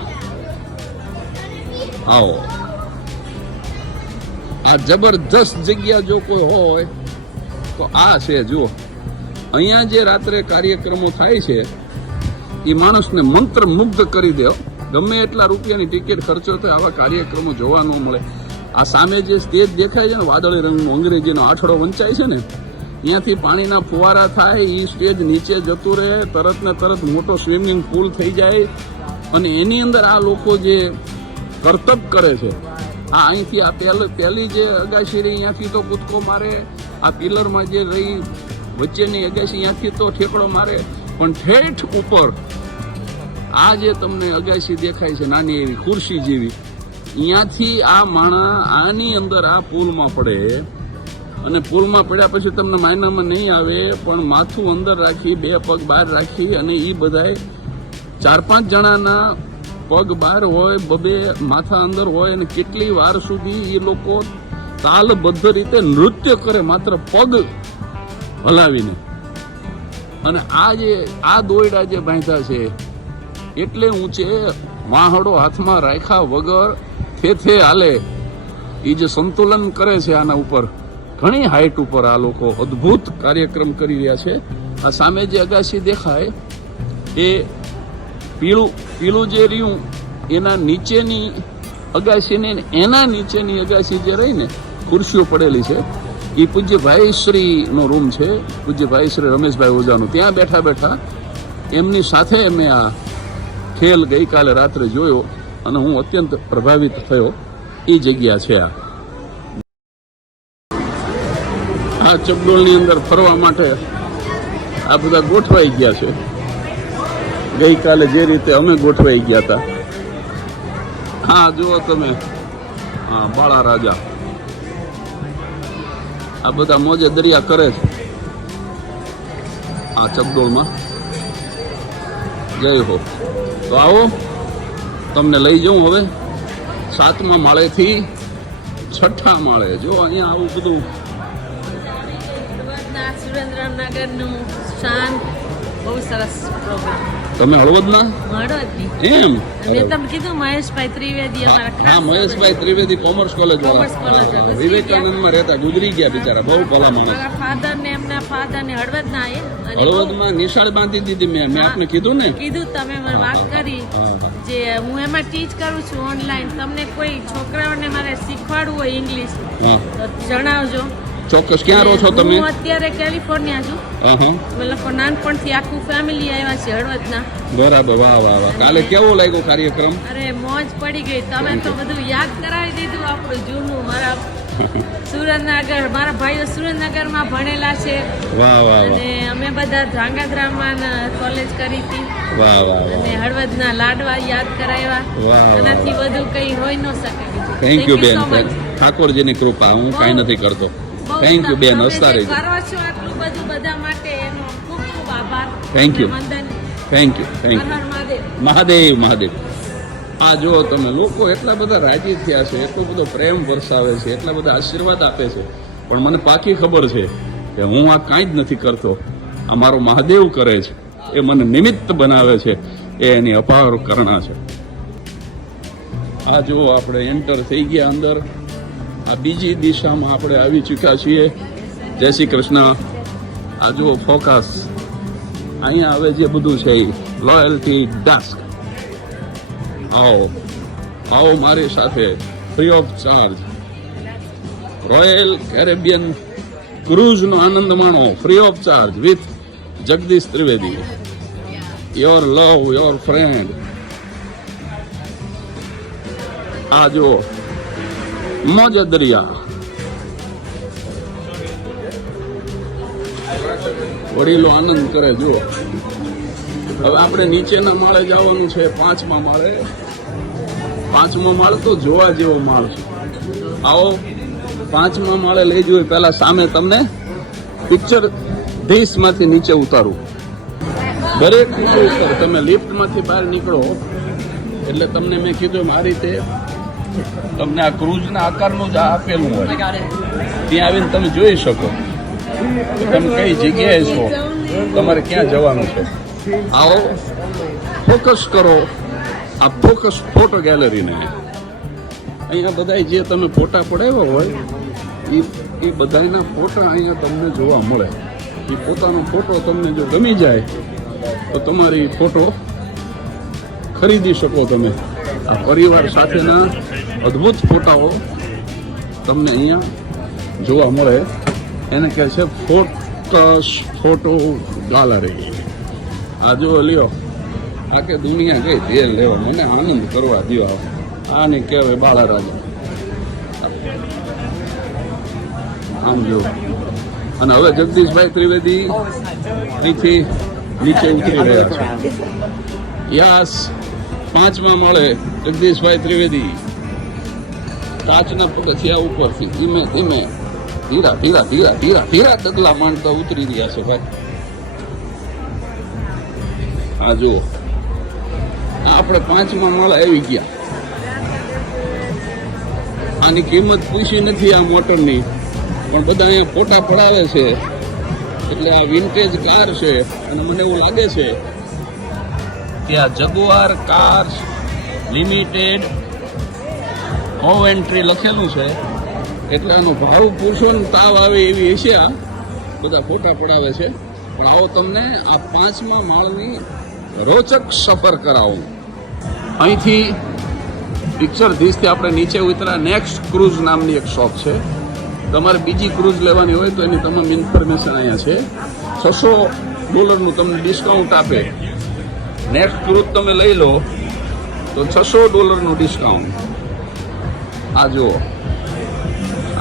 આવો, આ જબરજસ્ત જગ્યા જો કોઈ હોય તો આ છે. જુઓ, અહીંયા જે રાત્રે કાર્યક્રમો થાય છે એ માણસને મંત્રમુગ્ધ કરી દે. ગમે એટલા રૂપિયાની ટિકિટ ખર્ચો થાય, આવા કાર્યક્રમો જોવા ન મળે. આ સામે જે સ્ટેજ દેખાય છે ને, વાદળી રંગનું, અંગ્રેજીનો આઠડો વંચાય છે ને, ત્યાંથી પાણીના ફુવારા થાય, એ સ્ટેજ નીચે જતું રહે, તરત ને તરત મોટો સ્વિમિંગ પુલ થઈ જાય, અને એની અંદર આ લોકો જે કરતબ કરે છે, આ અહીંથી આ પહેલી જે અગાશી રહી અહીંયાથી તો કૂદકો મારે, આ પિલરમાં જે રહી વચ્ચેની અગાશી અહીંયાથી તો ઠેકડો મારે, પણ ઠેઠ ઉપર આ જે તમને અગાશી દેખાય છે નાની એવી ખુરશી જેવી, અહીંયાથી આ માણા આની અંદર આ પુલમાં પડે, અને પુલમાં પડ્યા પછી તમને માયનામાં નહીં આવે, પણ માથું અંદર રાખી, બે પગ બહાર રાખી, અને એ બધાય 4-5 જણાના પગ બહાર હોય, બબે માથા અંદર હોય, અને કેટલી વાર સુધી એ લોકો તાલબદ્ધ રીતે નૃત્ય કરે, માત્ર પગ હલાવીને. અને આ દોયડા જે બાંધ્યા છે એટલે ઊંચે, માહડો હાથમાં રાખ્યા વગર થે હાલે, એ જે સંતુલન કરે છે આના ઉપર, ઘણી હાઈટ ઉપર આ લોકો અદ્ભુત કાર્યક્રમ કરી રહ્યા છે. આ સામે જે અગાશી દેખાય એ પીળું જે રહ્યું એના નીચેની અગાશી ને એના નીચેની અગાશી જે રહી ને, ખુરશીઓ પડેલી છે, એ પૂજ્ય ભાઈશ્રી નો રૂમ છે, પૂજ્ય ભાઈશ્રી રમેશભાઈ ઓઝાનું. ત્યાં બેઠા બેઠા એમની સાથે મેં આ ખેલ ગઈકાલે રાત્રે જોયો, અને હું અત્યંત પ્રભાવિત થયો. એ જગ્યા છે આ ચકડોળની અંદર ફરવા માટે આ બધા ગોઠવાઈ ગયા છે, ગઈકાલે જે રીતે અમે ગોઠવાઈ ગયા હતા. હા જુઓ તમે, હા બાળા રાજા, આ બધા મોજે દરિયા કરે છે આ ચકડોળમાં. જય હો. તો આવો, તમને લઈ જાઉં હવે 7મા માળેથી 6ઠા માળે. જો અહીંયા આવું બધું સુરેન્દ્રનગરનું શાંત, બહુ સરસ પ્રોગ્રામ. તમે હળવદના એમ? મેં તમને કીધું મહેશભાઈ ત્રિવેદી અમારા ખાસ. હા, મહેશભાઈ ત્રિવેદી કોમર્સ કોલેજ વાળા, વિવેકાનંદમાં રહેતા, ગુજરી ગયા બિચારા, બહુ ભલા માણસ. મારા ફાધર ને એમના ફાધર ને હળવદના એ હળવદમાં નિશાળ બાંધી દીધી. મેં આપને કીધું ને, કીધું તમે મને વાત કરી, જે હું એમાં ટીચ કરું છું ઓનલાઈન. તમને કોઈ છોકરાઓને મારે શીખવાડવું હોય ઇંગ્લિશ તો જણાવજો. ચોક્કસ. ક્યાં રહો છો તમે? હું અત્યારે કેલિફોર્નિયા છું. હા, અમે લોકો નાનપણથી આખું ફેમિલી આવ્યા છે હળવદના. બરાબર. વાહ વાહ વાહ. કાલે કેવો લાગ્યો કાર્યક્રમ? અરે મોજ પડી ગઈ. તમે તો બધું યાદ કરાવી દીધું આપણું જૂનું. મારા સુરેન્દ્રનગર, મારા ભાઈઓ સુરેન્દ્રનગરમાં ભણેલા છે વાહ વાહ વાહ અને અમે બધા ધ્રાંગધ્રામાં કોલેજ કરી હતી વાહ વાહ વાહ. અને હળવદના લાડવા યાદ કરાવ્યા. વાહ, વાહ. એનાથી વધુ કંઈ હોઈ ન શકે બીજું. થેન્ક યુ બેન. so much. ઠાકોરજીની કૃપા, હું કાંઈ નથી કરતો. બહુ થેન્ક યુ બેન. તમે હસતા જે રહેજો. કરો છો આટલું બધું બધા માટે એનો ખૂબ ખૂબ આભાર. Thank you. અને વંદન. Thank you, thank Har you. Har Mahadev. Mahadev Mahadev. આ જુઓ તમે, લોકો એટલા બધા રાજી થયા છે, એટલો બધો પ્રેમ વરસાવે છે, એટલા બધા આશીર્વાદ આપે છે, પણ મને પાકી ખબર છે કે હું આ કાંઈ જ નથી કરતો. આ મારો મહાદેવ કરે છે, એ મને નિમિત્ત બનાવે છે, એ એની અપાર કરુણા છે. આ જુઓ, આપણે એન્ટર થઈ ગયા અંદર. આ બીજી દિશામાં આપણે આવી ચૂક્યા છીએ. જય શ્રી કૃષ્ણ. આ જુઓ ફોકસ. અહીંયા હવે જે બધું છે એ લોયલ્ટી ડસ્ક. આવો આવો મારી સાથે, free of charge. Royal Caribbean ક્રૂઝનો આનંદ માણો, free of charge, with Jagdish Trivedi, your love, your friend. આ જુઓ, મોજ દરિયા. વડીલો આનંદ કરે. જુઓ, હવે આપણે નીચેના માળે જવાનું છે, 5મા માળે. 5મો માળ તો જોવા જેવો માળ છે. આવો 5મા માળે લઈ જવું. પહેલા સામે તમને પિક્ચર ધીસમાંથી નીચે ઉતારું. દરેક નીચે ઉતાર. તમે લિફ્ટમાંથી બહાર નીકળો એટલે તમને મેં કીધું આ રીતે તમને આ ક્રૂઝના આકારનું જ આ આપેલું હોય. ત્યાં આવીને તમે જોઈ શકો કે તમે કઈ જગ્યાએ છો, તમારે ક્યાં જવાનું છે. આવો, ફોકસ કરો આ ફોકસ ફોટો ગેલેરીને. અહીંયા બધા જે તમે ફોટા પડાવ્યા હોય એ બધાના ફોટા અહીંયા તમને જોવા મળે. એ પોતાનો ફોટો તમને જો ગમી જાય તો તમારી ફોટો ખરીદી શકો તમે. આ પરિવાર સાથેના અદ્ભુત ફોટાઓ તમને અહીંયા જોવા મળે. એને કહે છે ફોકસ ફોટો ગેલેરી. આ જો લ્યો, આખે દુનિયા ગઈ તે લેવા, મને આનંદ કરવા દો. આને કહેવાય બાળા રાજા. આમ જો. અને હવે જગદીશભાઈ ત્રિવેદી અહીંથી નીચે ઉતરી રહ્યા છે. યસ, 5મા માળે જગદીશભાઈ ત્રિવેદી કાચના પગથિયા ઉપરથી ધીમે ધીમે ધીરા ધીરા ધીરા ધીરા ધીરા ડગલા માંડતા ઉતરી રહ્યા છે ભાઈ. આ જુઓ, આપણે 5મા માળે આવી ગયા. આની કિંમત પૂછી નથી આ મોટરની, પણ બધા અહીંયા ફોટા પડાવે છે. એટલે આ વિન્ટેજ કાર છે અને મને એવું લાગે છે કે આ Jaguar cars limited no entry લખેલું છે, એટલે આનો ભાવ પૂછો ને તાવ આવે એવી હશે. આ બધા ફોટા પડાવે છે. પણ આવો તમને આ 5મા માળની રોચક સફર કરાવું. અહીંથી પિક્ચર ધીસથી આપણે નીચે ઉતર્યા. નેક્સ્ટ ક્રૂઝ નામની એક શોપ છે. તમારે બીજી ક્રૂઝ લેવાની હોય તો એની તમામ ઇન્ફોર્મેશન અહીંયા છે. $600 તમને ડિસ્કાઉન્ટ આપે. નેક્સ્ટ ક્રૂઝ તમે લઈ લો તો $600 ડિસ્કાઉન્ટ. આ જુઓ,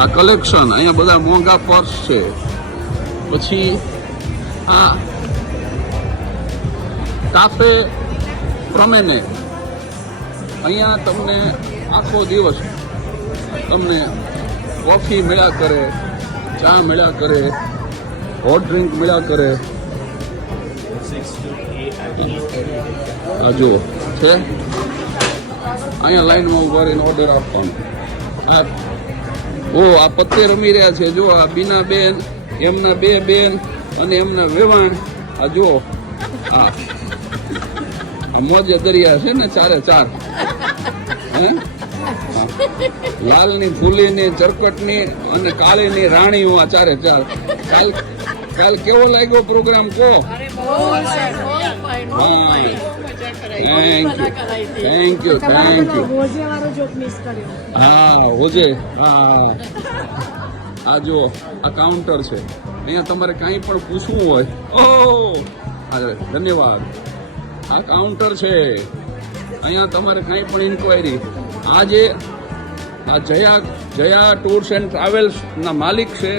આ કલેક્શન. અહીંયા બધા મોંઘા પર્સ છે. પછી આ કાફે પ્રમેને. અહીંયા તમને આખો દિવસ તમને કોફી મળ્યા કરે, ચા મળ્યા કરે, હોટ ડ્રિંક મળ્યા કરે. આ જુઓ છે, અહીંયા લાઈનમાં ઉભા રહીને ઓર્ડર આપવાનો. આ પત્તે રમી રહ્યા છે. જો આ બીના બેન, એમના 2 બેન અને એમના વેવાણ. આ જુઓ, આ મોજ દરિયા છે ને 4-4. લાલની, ફૂલીની, ચરકટની અને કાળીની રાણીઓ આ 4-4. કાલ કેવો લાગ્યો પ્રોગ્રામ કહો? Thank you. હા, હોજે. હા, આ જો આ કાઉન્ટર છે, અહીંયા તમારે કાંઈ પણ પૂછવું હોય, ઓહ ધન્યવાદ, આ કાઉન્ટર છે, અહીંયા તમારે કાંઈ પણ ઇન્ક્વાયરી. આ જે આ જયા ટૂર્સ એન્ડ ટ્રાવેલ્સ ના માલિક છે,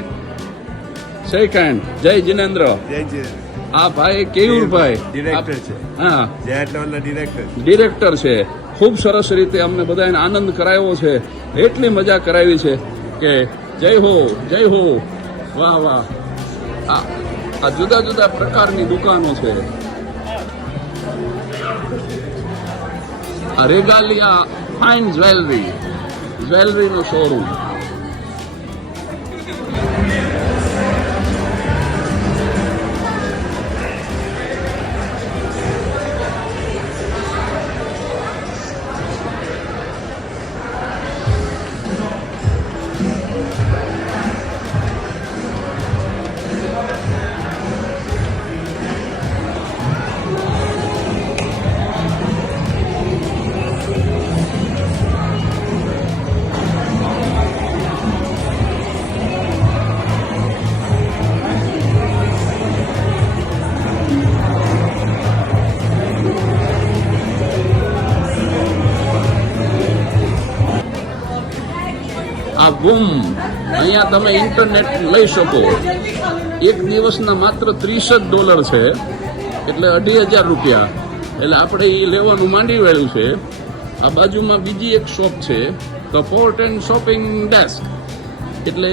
શેક હેન્ડ. જય જિનેન્દ્ર. આ ભાઈ કેયુરભાઈ ડિરેક્ટર છે. હા, જયા ટ્રાવેલના ડિરેક્ટર છે. ખૂબ સરસ રીતે અમને બધાને આનંદ કરાવ્યો છે, એટલી મજા કરાવી છે કે જય હો, વાહ વાહ. આ જુદા જુદા પ્રકારની દુકાનો છે. આ રેગાલિયા ફાઇન જ્વેલરીનો શોરૂમ. આ બૂમ, અહીંયા તમે ઇન્ટરનેટ લઈ શકો. એક દિવસના માત્ર $30 છે, એટલે 2,500 રૂપિયા. એટલે આપણે એ લેવાનું માંડી વળ્યું છે. આ બાજુમાં બીજી એક શોપ છે, the port and shopping desk, એટલે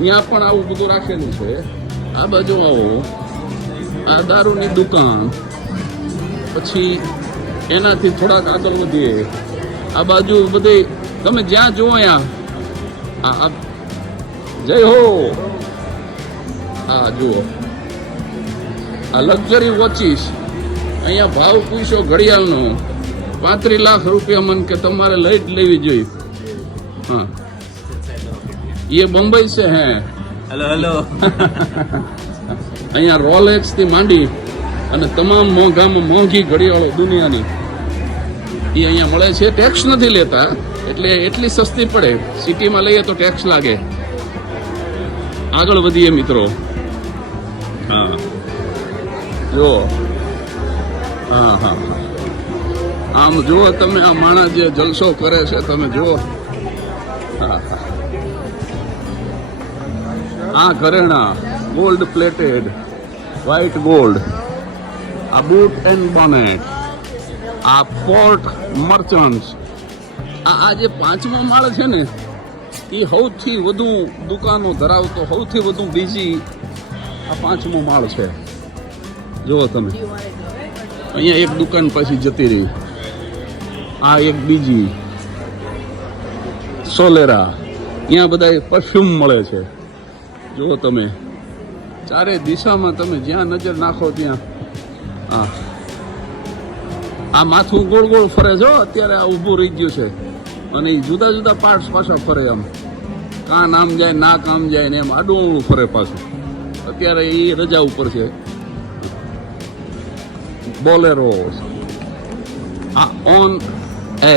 ત્યાં પણ આવું બધું રાખેલું છે. આ બાજુ આવો, આ દારૂની દુકાન. પછી એનાથી થોડાક આગળ વધીએ, આ બાજુ બધી તમે જ્યાં જુઓ અહીંયા જય હો. આ જુઓ, આ લક્ઝરી વોચીસ. અહીંયા ભાવ પૂછો ઘડિયાળનો 35 લાખ રૂપિયા મન કે તમારે લઈ જ લેવી જોઈએ. હા, ये मुंबई से हैं. હેલો અહીંયા રોલેક્સ થી માંડી અને તમામ મોંઘામાં મોંઘી ઘડિયાળો દુનિયાની એ અહીંયા મળે છે. ટેક્સ નથી લેતા, એટલે એટલી સસ્તી પડે. સિટીમાં લઈએ તો ટેક્સ લાગે. આગળ વધીએ મિત્રો. હા જો, હા હા હા, આમ જુઓ તમે, આ માણસ જે જલસો કરે છે તમે જુઓ. હા હા, આ ઘરેણા ગોલ્ડ પ્લેટેડ, વ્હાઇટ ગોલ્ડ. આ બૂટ એન્ડ બોનેટ, આ પોર્ટ મર્ચન્ટ્સ. આ જે 5મો માળ છે ને, એ સૌથી વધુ દુકાનો ધરાવતો, સૌથી વધુ બીજી આ 5મો માળ છે. જુઓ તમે, અહીંયા એક દુકાન પછી જતી રહી, આ એક બીજી સોલેરા. અહીંયા બધા પરફ્યુમ મળે છે. જુઓ તમે, ચારે દિશામાં તમે જ્યાં નજર નાખો ત્યાં. હા, આ માથું ગોળ ગોળ ફરે છે અત્યારે. આ ઊભું રહી ગયું છે અને એ જુદા જુદા પાર્ટ્સ પાછા ફરે. આમ કાન આમ જાય, નાક આમ જાય ને એમ આડું અવળું ફરે પાછું. અત્યારે એ રજા ઉપર છે. બોલેરો, આ ઓન એ.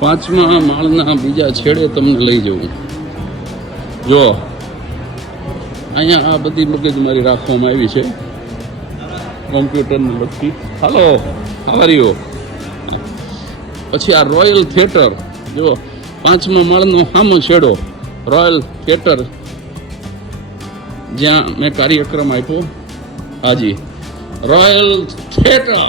પાંચમા માળના બીજા છેડે તમને લઈ જવું. જો અહીંયા આ બધી મગજમારી રાખવામાં આવી છે, કોમ્પ્યુટરને લગતી. હાલો, હાવ આર યુ. પછી આ રોયલ થિયેટર. જો 5મા માળનો સામો છેડો રોયલ થિયેટર, જ્યાં મેં કાર્યક્રમ આપ્યો. હાજી, રોયલ થિયેટર.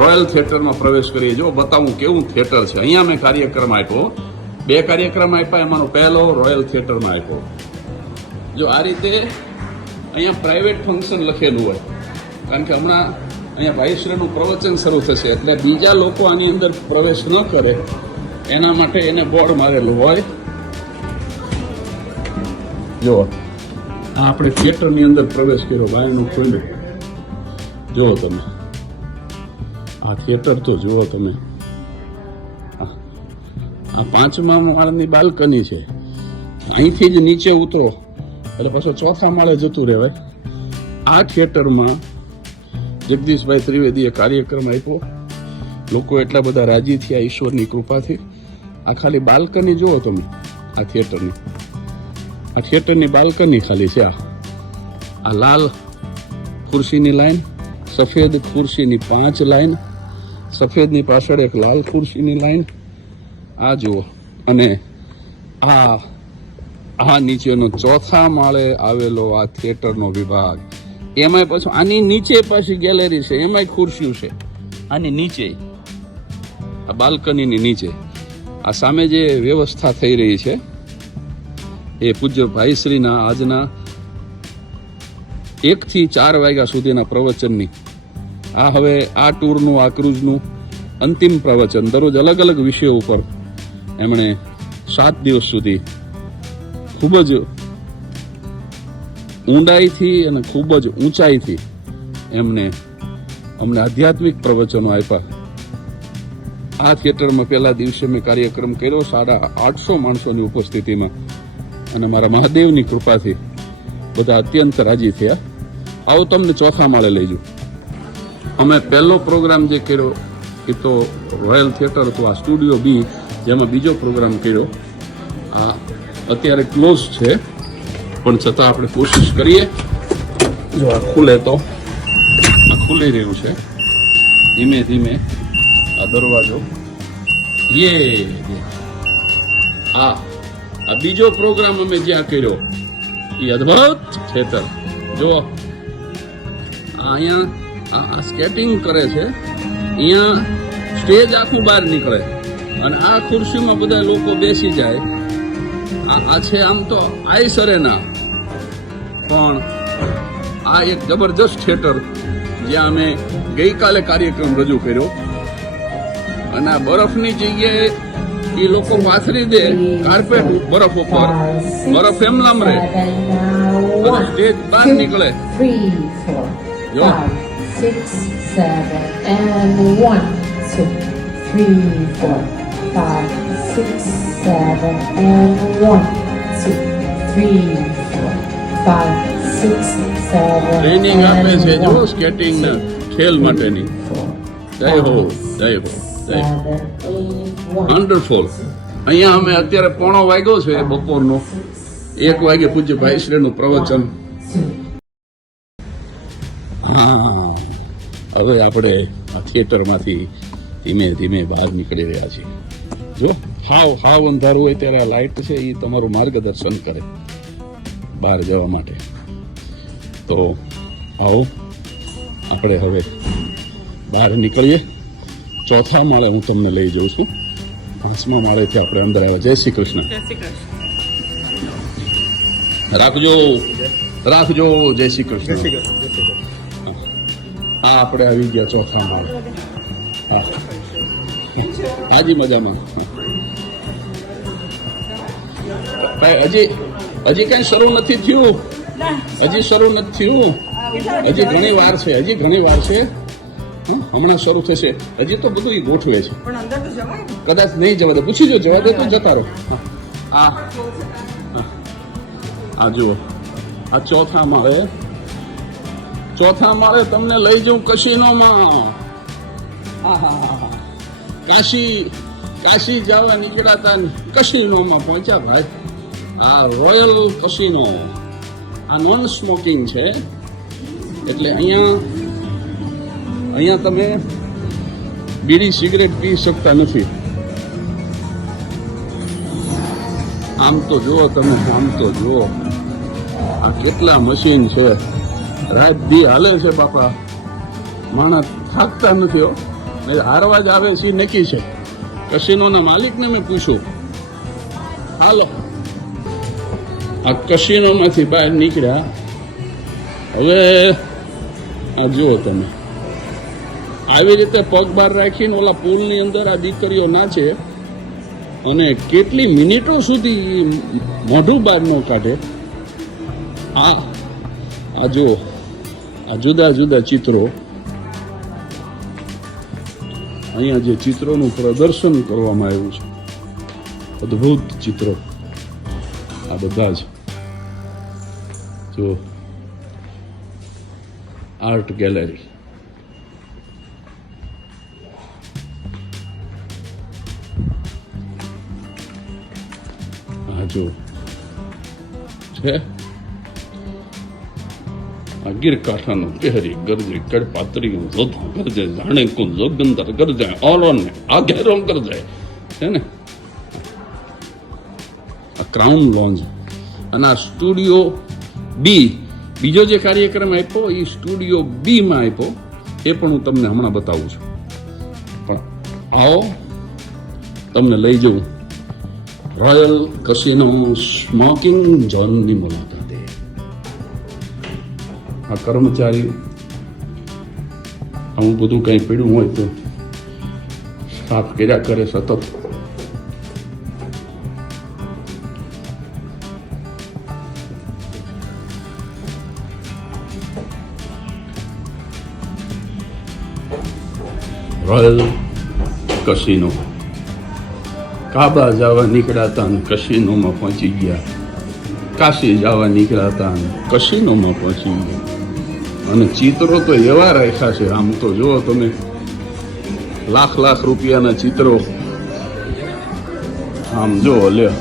રોયલ થિયેટરમાં પ્રવેશ કરીએ. જો બતાવું કેવું થિયેટર છે. અહીંયા મેં કાર્યક્રમ આપ્યો, 2 કાર્યક્રમ આપ્યા, એમાંનો પહેલો રોયલ થિયેટરમાં આપ્યો. જો આ રીતે અહીંયા પ્રાઇવેટ ફંક્શન લખેલું હોય, કારણ કે હમણાં અહીંયા ભાઈશ્રીનું પ્રવચન શરૂ થશે, એટલે બીજા લોકો આની અંદર પ્રવેશ ન કરે એના માટે એને બોર્ડ મારેલું હોય. જો આ આપણે થિયેટરની અંદર પ્રવેશ કર્યો, બાયણું ખુલ્લું. જુઓ તમે, આ થિયેટર તો જુઓ તમે. આ 5મા માળની બાલ્કની છે. અહીંથી જ નીચે ઉતરો એટલે પાછો 4થા માળે જતું રહેવાય. આ થિયેટરમાં જગદીશભાઈ ત્રિવેદીએ કાર્યક્રમ આપ્યો. લોકો એટલા બધા રાજી થયા ઈશ્વરની કૃપાથી. આ ખાલી બાલ્કની જુઓ તમે આ થિયેટરની. આ થિયેટરની બાલ્કની ખાલી છે. આ લાલ ખુરશીની લાઈન, સફેદ ખુરશીની 5 લાઈન, સફેદની પાછળ એક લાલ ખુરશીની લાઈન. આ જુઓ. અને આ નીચેનો 4થા માળે આવેલો આ થિયેટરનો વિભાગ. એમાંય પાછું આની નીચે પાછી ગેલેરી છે, એમાંય ખુરશીઓ છે. આની નીચે આ બાલ્કનીની નીચે આ સામે જે વ્યવસ્થા થઈ રહી છે એ પૂજ્ય ભાઈશ્રીના આજના 1 થી 4 વાગ્યા સુધીના પ્રવચનની. આ હવે આ ટૂરનું, આ ક્રૂઝનું અંતિમ પ્રવચન. દરરોજ અલગ અલગ વિષયો ઉપર એમણે 7 દિવસ સુધી ખૂબ જ ઊંડાઈથી અને ખૂબ જ ઊંચાઈથી અમને આધ્યાત્મિક પ્રવચનો આપ્યા. આ થિયેટરમાં પહેલા દિવસે મેં કાર્યક્રમ કર્યો 850 માણસોની ઉપસ્થિતિમાં, અને મારા મહાદેવની કૃપાથી બધા અત્યંત રાજી થયા. આવો તમને 4થા માળે લઈ જાઉં. અમે પહેલો પ્રોગ્રામ જે કર્યો એ તો રોયલ થિયેટર હતું, આ સ્ટુડિયો બી, જેમાં બીજો પ્રોગ્રામ કર્યો. આ અત્યારે ક્લોઝ છે, પણ છતાં આપણે કોશિશ કરીએ. જો આ ખુલે તો આ ખુલી રહ્યું છે ધીમે ધીમે આ દરવાજો. આ બીજો પ્રોગ્રામ અમે જ્યાં કર્યો એ અદ્ભુત થિયેટર. જો અહીંયા આ સ્કેટિંગ કરે છે, અહીંયા સ્ટેજ આખું બહાર નીકળે અને આ ખુરશીમાં બધા લોકો બેસી જાય. આ છે આમ તો આઈસ અરેના, પણ આ એક જબરજસ્ત થિયેટર જ્યાં અમે ગઈકાલે કાર્યક્રમ રજૂ કર્યો. અને આ બરફની જગ્યાએ એ લોકો પાથરી દે કાર્પેટ બરફ ઉપર, બરફ એમ નામ રહે અને સ્ટેજ બહાર નીકળે. 3, 4, 5, 6, 7, and 1, 2, 3, 4, 5, 6, 7, and 1, 2, 3, 4, 5, 6, 7. ટ્રેનિંગ આપે છે જો સ્કેટિંગ ને ખેલ માટેની. જય હો, જય હો, જય. વન્ડરફુલ. અહીંયા અમે અત્યારે 1:15 વાગ્યો છે બપોરનો. 1 વાગે પૂજ્ય ભાઈશ્રીનું પ્રવચન. હા, હવે આપણે આ થિયેટરમાંથી ધીમે ધીમે બહાર નીકળી રહ્યા છીએ. જો હાવ અંધારું હોય ત્યારે આ લાઇટ છે એ તમારું માર્ગદર્શન કરે બહાર જવા માટે. તો આવો આપણે હવે બહાર નીકળીએ. 4થા માળે હું તમને લઈ જઉં છું. 5મા માળેથી આપણે અંદર આવ્યા. જય શ્રી કૃષ્ણ. રાખજો જય શ્રી કૃષ્ણ. હા, આપણે આવી ગયા 4થા માળે. હા, હાજી મજામાં. હજી કઈ શરૂ નથી થયું. હજી ઘણી વાર છે. હમણાં શરૂ થશે. હજી તો બધું ગોઠવે છે. કદાચ નહીં જવા દે. પૂછી જો, જવા દે તો જતા રહો. આ જુઓ, આ 4થા માળે તમને લઈ જાઉં કશીનોમાં. કાશી જવા નીકળ્યા હતા, કશીનોમાં પહોંચ્યા ભાઈ. આ રોયલ કશીનો. આ નોન સ્મોકિંગ છે, એટલે અહીંયા તમે બીડી સિગરેટ પી શકતા નથી. આમ તો જુઓ તમે, આ કેટલા મશીન છે. રાત દી હાલે છે બાપા. માણસ થાકતા નથી હો. હારવા જ આવે છે નક્કી છે. કશીનોના માલિકને મેં પૂછ્યું, હાલો. આ કશીનોમાંથી બહાર નીકળ્યા. હવે આ જુઓ તમે, આવી રીતે પગ બહાર રાખીને ઓલા પુલની અંદર આ દીકરીઓ નાચે અને કેટલી મિનિટો સુધી મોઢું બહાર ન કાઢે. આ જુઓ, આ જુદા જુદા ચિત્રો. અહીંયા જે ચિત્રોનું પ્રદર્શન કરવામાં આવ્યું છે, અદ્ભુત ચિત્રો આ બધા જ જો આર્ટ ગેલેરી. હા જો છે આ ગીરકાંઠાનું કેહરી ગરજે કડપાતરી જોધો ગરજે જાણે કું જોગંદર ગરજે ઓલોને આ ઘેરો ગરજે છે ને. આ ક્રાઉન લોન્જ અને આ સ્ટુડિયો બી, બીજો જે કાર્યક્રમ આપ્યો એ સ્ટુડિયો બી માં આપ્યો, એ પણ હું તમને હમણાં બતાવું છું. પણ આવો તમને લઈ જઉં રોયલ કસિનો સ્મોકિંગ ઝોનની મુલાકાતે. આ કર્મચારી આવું બધું કંઈ પીડ્યું હોય તો સાફ કર્યા કરે સતત. Royal casino. કાબા જવા નીકળ્યા હતા અને કસિનોમાં પહોંચી ગયા, કાશી જવા નીકળ્યા હતા અને કસિનોમાં પહોંચી ગયા. અને ચિત્રો તો એવા રાખ્યા છે, આમ તો જુઓ તમે, લાખ લાખ રૂપિયાના ચિત્રો. આમ જુઓ લ્યો,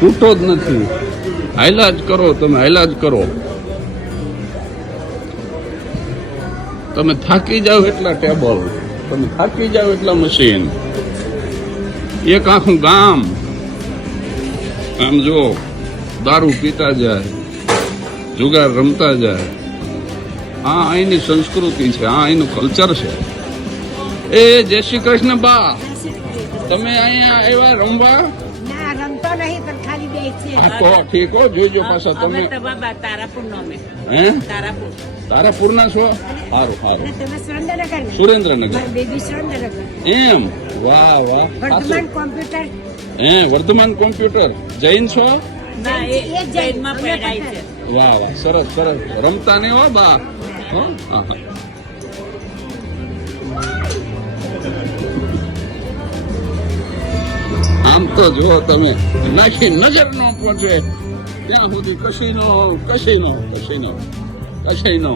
તૂટો જ નથી. હાયલા જ કરો તમે, હાયલા જ કરો. તમે થાકી જાઓ એટલા ટેબલ, તમે થાકી જાઓ એટલા મશીન. એક આખું ગામ આમ જો દારૂ પીતા જાય, જુગાર રમતા જાય. આ અહીંની સંસ્કૃતિ છે, આ અહીંનું કલ્ચર છે. એ જય શ્રી કૃષ્ણ બા, તમે અહીંયા આવ્યા રમવા? ના, રમતો નહીં, પણ ખાલી બે છે. હા તો ઠીક હો, જોઈજો પાછા તમે. બાબા તારાપુર નો અમે. હે, તારાપુર. તારાપુરના છો? સારું સારું. તમે સુરેન્દ્રનગર. સુરેન્દ્રનગર. બેબી સુરેન્દ્રનગર. એમ, વાહ વાહ. વર્ધમાન કોમ્પ્યુટર. હે, વર્ધમાન કોમ્પ્યુટર. જૈન છો? ના, એ જૈનમાં પડાય છે. વાહ વાહ, સરસ સરસ. રમતા નહીં હો બા. હો? હા હા. આમ તો જુઓ તમે, નાખી નજર ન પહોંચે ત્યાં સુધી કસીનો કસીનો કસીનો કસીનો.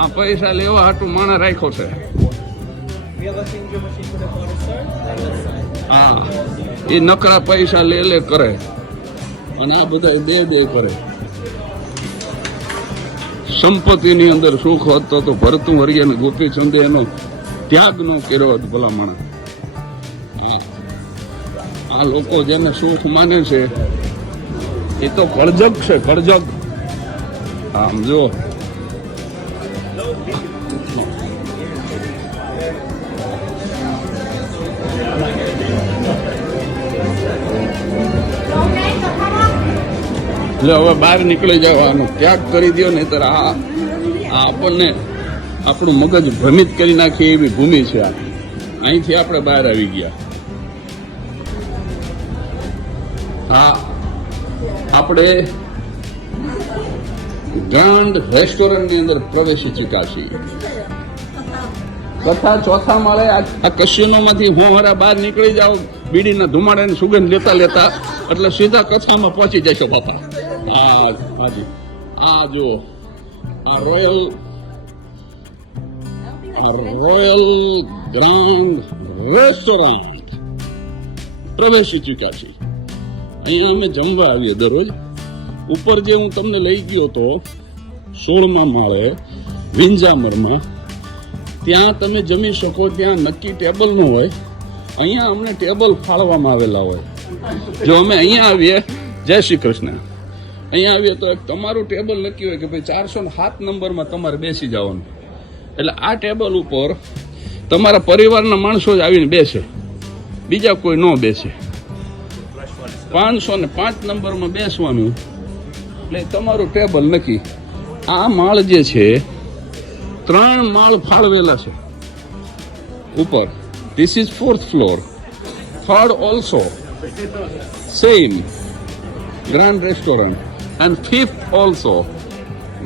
આ પૈસા લેવા હાટું માણસ રાખ્યો છે. હા, એ નકરા પૈસા લે કરે અને આ બધા દે કરે. સંપત્તિની અંદર સુખ હતો તો ભરતું હરિ અને ગોપીચંદે એનો ત્યાગ નો કર્યો હતો ભલા માણસ. આ લોકો જેને સુખ માને છે એ તો કળજગ છે, કળજગ. આમ જો એટલે હવે બહાર નીકળી જવાનો ત્યાગ કરી દો, નહીતર આ આપણને આપણું મગજ ભ્રમિત કરી નાખે એવી ભૂમિ છે. આ અહીંથી આપણે બહાર આવી ગયા. હા, આપણે ગ્રાન્ડ રેસ્ટોરન્ટની અંદર પ્રવેશી ચૂક્યા છીએ. કથા ચોથા માળે આ કસિનોમાંથી હોંહરા બહાર નીકળી જાઓ, બીડીના ધુમાડાની સુગંધ લેતા લેતા, એટલે સીધા કથામાં પહોંચી જશો બાપા. હા હાજી, આ જુઓ, આ રોયલ ગ્રાન્ડ રેસ્ટોરન્ટ પ્રવેશી ચૂક્યા છીએ. અહીંયા અમે જમવા આવીએ દરરોજ. ઉપર જે હું તમને લઈ ગયો હતો 16મા માળે વિંજામરમાં, ત્યાં તમે જમી શકો. ત્યાં નક્કી ટેબલ ન હોય, અહીંયા અમને ટેબલ ફાળવામાં આવેલા હોય. જો અમે અહીંયા આવીએ, જય શ્રી કૃષ્ણ, અહીંયા આવીએ તો એક તમારું ટેબલ નક્કી હોય કે ભાઈ 407 નંબરમાં તમારે બેસી જવાનું. એટલે આ ટેબલ ઉપર તમારા પરિવારના માણસો જ આવીને બેસે, બીજા કોઈ ન બેસે. 505 નંબરમાં બેસવાનું એટલે તમારું ટેબલ નક્કી. આ માળ જે છે 3 માળ ફાળવેલા છે ઉપર. This is 4th floor. 3rd also same grand restaurant and 5th also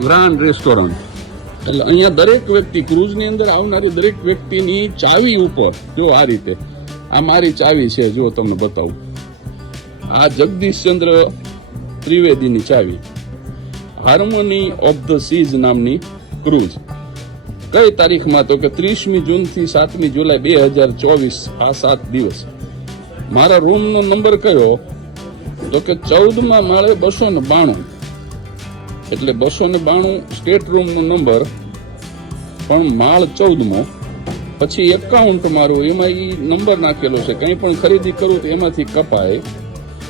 grand restaurant. એટલે અહીંયા દરેક વ્યક્તિ ક્રૂઝની અંદર આવનારી દરેક વ્યક્તિની ચાવી ઉપર જો આ રીતે, આ મારી ચાવી છે, જો તમને બતાવું. આ જગદીશચંદ્ર ત્રિવેદીની ચાવી. હાર્મોની ઓફ ધ સીઝ નામની ક્રૂઝ. કઈ તારીખમાં? તો કે 30મી જૂનથી 7મી જુલાઈ 2024. આ 7 દિવસ. મારા રૂમનો નંબર કયો? તો કે 14મા માળે 292. એટલે 292 સ્ટેટ રૂમનો નંબર, પણ માળ 14મો. પછી એકાઉન્ટ મારું, એમાં એ નંબર નાખેલો છે. કંઈ પણ ખરીદી કરું તો એમાંથી કપાય.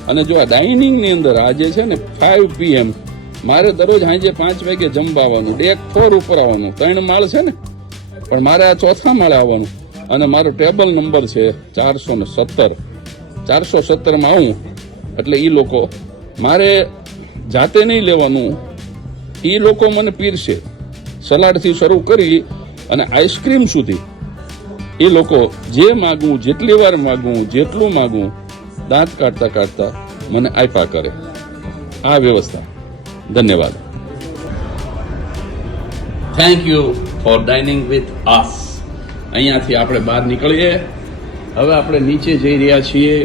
અને જો આ ડાઇનિંગની અંદર આ જે છે ને 5 PM, મારે દરરોજ સાંજે 5 વાગે જમવા આવવાનું. ડેક 4 ઉપર આવવાનું. 3 માળ છે ને, પણ મારે આ 4થા માળે આવવાનું. અને મારો ટેબલ નંબર છે 417. 417માં આવું એટલે એ લોકો, મારે જાતે નહીં લેવાનું, એ લોકો મને પીરશે. સલાડથી શરૂ કરી અને આઈસ્ક્રીમ સુધી એ લોકો જે માગું, જેટલી વાર માગું, જેટલું માગું, દાંત કાઢતા કાઢતા મને આપ્યા કરે. આ વ્યવસ્થા. ધન્યવાદ. Thank you for dining with us. અહીંયાથી આપણે બહાર નીકળીએ. હવે આપણે નીચે જઈ રહ્યા છીએ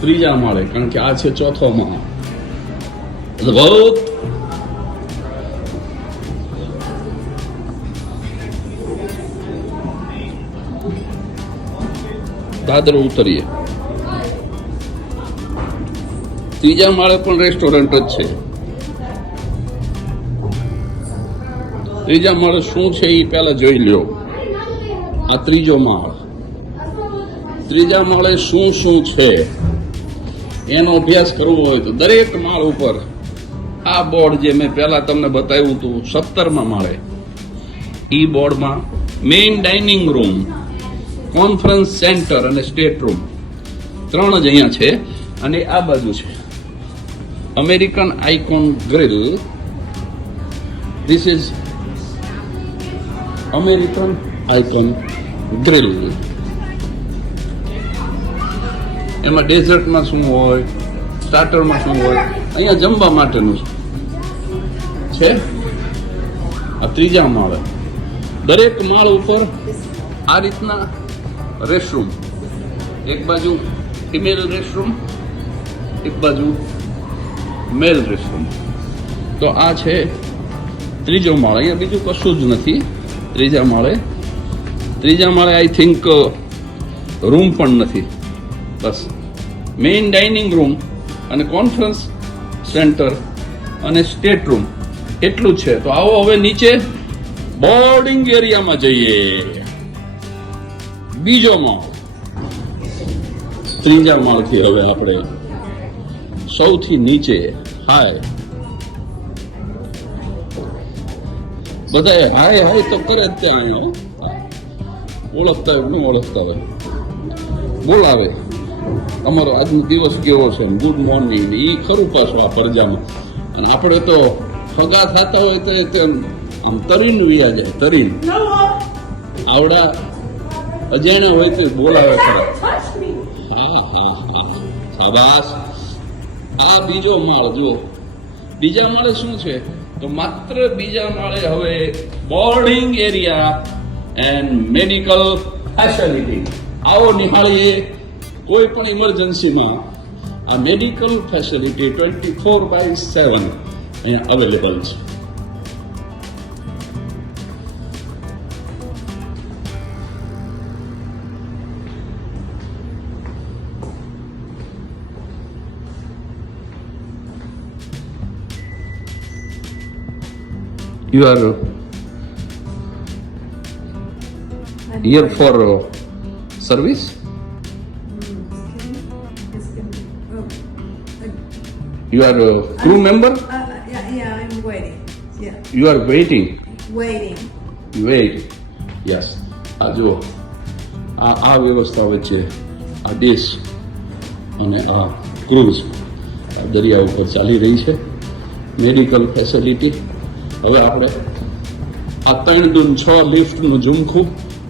3જા માળે, કારણ કે આ છે 4થો માળ. અદભુત. દાદરો ઉતરીએ. 3જા માળે પણ રેસ્ટોરન્ટ જ છે. 3જા માળે શું છે એ પહેલા જોઈ લ્યો. આ 3જો માળ. 3જા માળે શું શું છે એનો અભ્યાસ કરવો હોય તો દરેક માળ ઉપર આ બોર્ડ જે મેં પહેલા તમને બતાવ્યું હતું 17મા માળે, એ બોર્ડમાં main dining room, conference centre અને સ્ટેટ રૂમ 3 જ અહીંયા છે. અને આ બાજુ છે American icon grill. This is American icon grill. એમાં ડેઝર્ટમાં શું હોય, સ્ટાર્ટરમાં શું હોય, અહીંયા જમવા માટેનું છે. આ 3જા માળે દરેક માળ ઉપર આ રીતના રેસ્ટરૂમ. એક બાજુ ફિમેલ રેસ્ટરૂમ, એક બાજુ મેલ રેસ્ટરૂમ. તો આ છે 3જો માળ. અહીંયા બીજું કશું જ નથી 3જા માળે. 3જા માળે આઈ થિંક રૂમ પણ નથી. બસ મેઇન ડાઇનિંગ રૂમ અને કોન્ફરન્સ સેન્ટર અને સ્ટેટ રૂમ એટલું જ છે. તો આવો હવે નીચે બોર્ડિંગ એરિયામાં જઈએ. બીજો માળ. 3જા માળથી હવે આપણે સૌથી નીચે. હાય, બધા હાય હાય તો કરે જ ત્યાં. ઓળખતા હોય ન ઓળખતા હોય બોલાવે, અમારો આજનો દિવસ કેવો છે, ગુડ મોર્નિંગ. એ ખરું પાછું આ પરજામાં. અને આપણે તો ફગા થતા હોય તો આમ તરીન વિયા જાય. તરીન આવડા અજાણ્યા હોય તો બોલાવે ખરા. હા હા હા, શાબાશ. આ બીજો માળ જુઓ. બીજા માળે શું છે? તો માત્ર બીજા માળે હવે boarding area and medical facility. આવો નિહાળીએ. કોઈ પણ ઇમરજન્સીમાં આ મેડિકલ ફેસિલિટી 24/7 અહીંયા અવેલેબલ છે. You are here for service? You are a crew member? Yeah, I'm waiting. Yeah, You are waiting? waiting. Wait. Yes. આ જુઓ, આ વ્યવસ્થા વચ્ચે આ ડિશ અને આ ક્રૂઝ દરિયા ઉપર ચાલી રહી છે. Medical facility. હવે આપણે આ 3 દૂન 6 લિફ્ટનું ઝુમખું,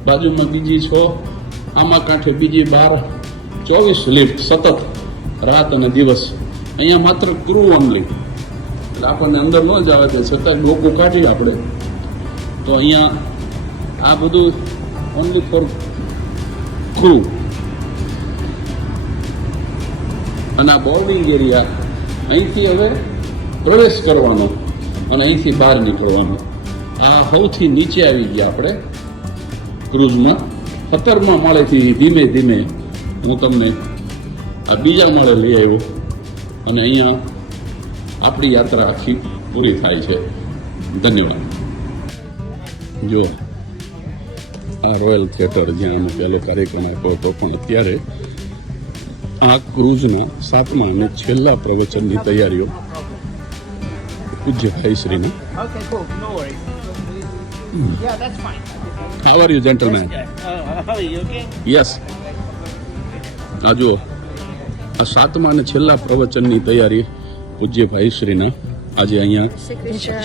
બાજુમાં બીજી 6, આમાં કાંઠે બીજી 12, 24 લિફ્ટ સતત રાત અને દિવસ. અહીંયા માત્ર ક્રૂ ઓનલી, એટલે આપણને અંદર ન જ આવે તે છતાં ડોકું કાઢીએ આપણે તો અહીંયા આ બધું ઓનલી ફોર ક્રૂ. અને આ બોર્ડિંગ એરિયા, અહીંથી હવે પ્રવેશ કરવાનો અને અહીંથી બહાર નીકળવાનો. આ સૌથી નીચે આવી ગયા આપણે ક્રૂઝમાં. 17મા માળેથી ધીમે ધીમે હું તમને આ બીજા માળે લઈ આવ્યો અને અહીંયા આપણી યાત્રા આખી પૂરી થાય છે. ધન્યવાદ. જો આ રોયલ થિયેટર જ્યાં અમે પહેલો કાર્યક્રમ આપ્યો હતો, પણ અત્યારે આ ક્રૂઝના 7મા અને છેલ્લા પ્રવચનની તૈયારીઓ પૂજ્ય ભાઈ શ્રીની. Okay, cool. No worries. Yeah, that's fine. How are you gentleman? How are you? Okay? Yes. આ જુઓ, આ 7મા અને છેલ્લા પ્રવચનની તૈયારી પૂજ્ય ભાઈ શ્રીના આજે અહીંયા.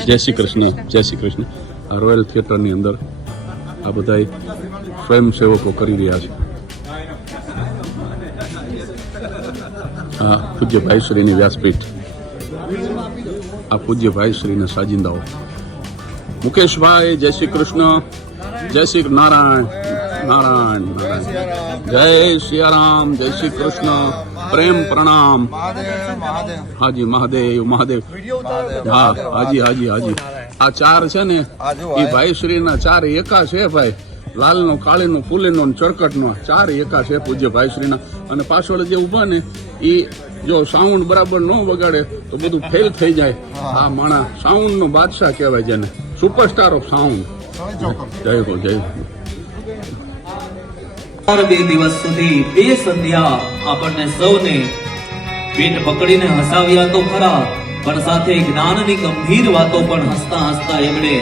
જય શ્રી કૃષ્ણ. જય શ્રી કૃષ્ણ. આ રોયલ થિયેટરની અંદર આ બધા સ્વયંસેવકો કરી રહ્યા છે. આ પૂજ્ય ભાઈ શ્રીની વ્યાસપીઠ, આ પૂજ્ય ભાઈ શ્રીના સાજિંદાઓ. મુકેશભાઈ, જય શ્રી કૃષ્ણ. જય શ્રી નારાયણ નારાયણ નારાયણ. જય સિયારામ. જય શ્રી કૃષ્ણ. પ્રેમ પ્રણામ. હાજી મહાદેવ મહાદેવ. હા હાજી હાજી હાજી. આ 4 છે ને એ ભાઈ શ્રીના 4 એકા છે ભાઈ. લાલનો, કાળીનો, ફૂલીનો, ચરકટનો 4 એકા છે પૂજ્ય ભાઈ શ્રીના. અને પાછળ જે ઊભા ને એ જો સાઉન્ડ બરાબર ન વગાડે તો બધું ફેલ થઈ જાય. આ માણા સાઉન્ડ નો બાદશાહ કહેવાય જેને, સુપરસ્ટાર ઓફ સાઉન્ડ. જય હો જય હો. 2 દિવસ સુધી 2 સંધ્યા આપણને સૌને પેટ પકડીને હસાવ્યા તો ખરા, પણ સાથે જ્ઞાનની ગંભીર વાતો પણ હસતા હસતા એમણે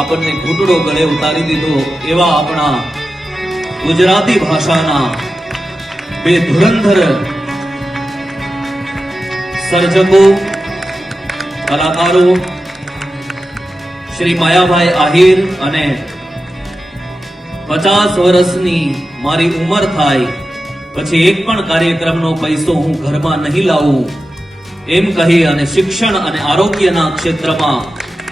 આપણને ઘૂંટડો ગળે ઉતારી દીધો. એવા આપણા ગુજરાતી ભાષાના 2 ધુરંધર સર્જકો, કલાકારો શ્રી માયાભાઈ આહિર અને 50 વર્ષની મારી ઉંમર થાય પછી એક પણ કાર્યક્રમનો પૈસો હું ઘરમાં નહીં લાવું એમ કહી અને શિક્ષણ અને આરોગ્યના ક્ષેત્રમાં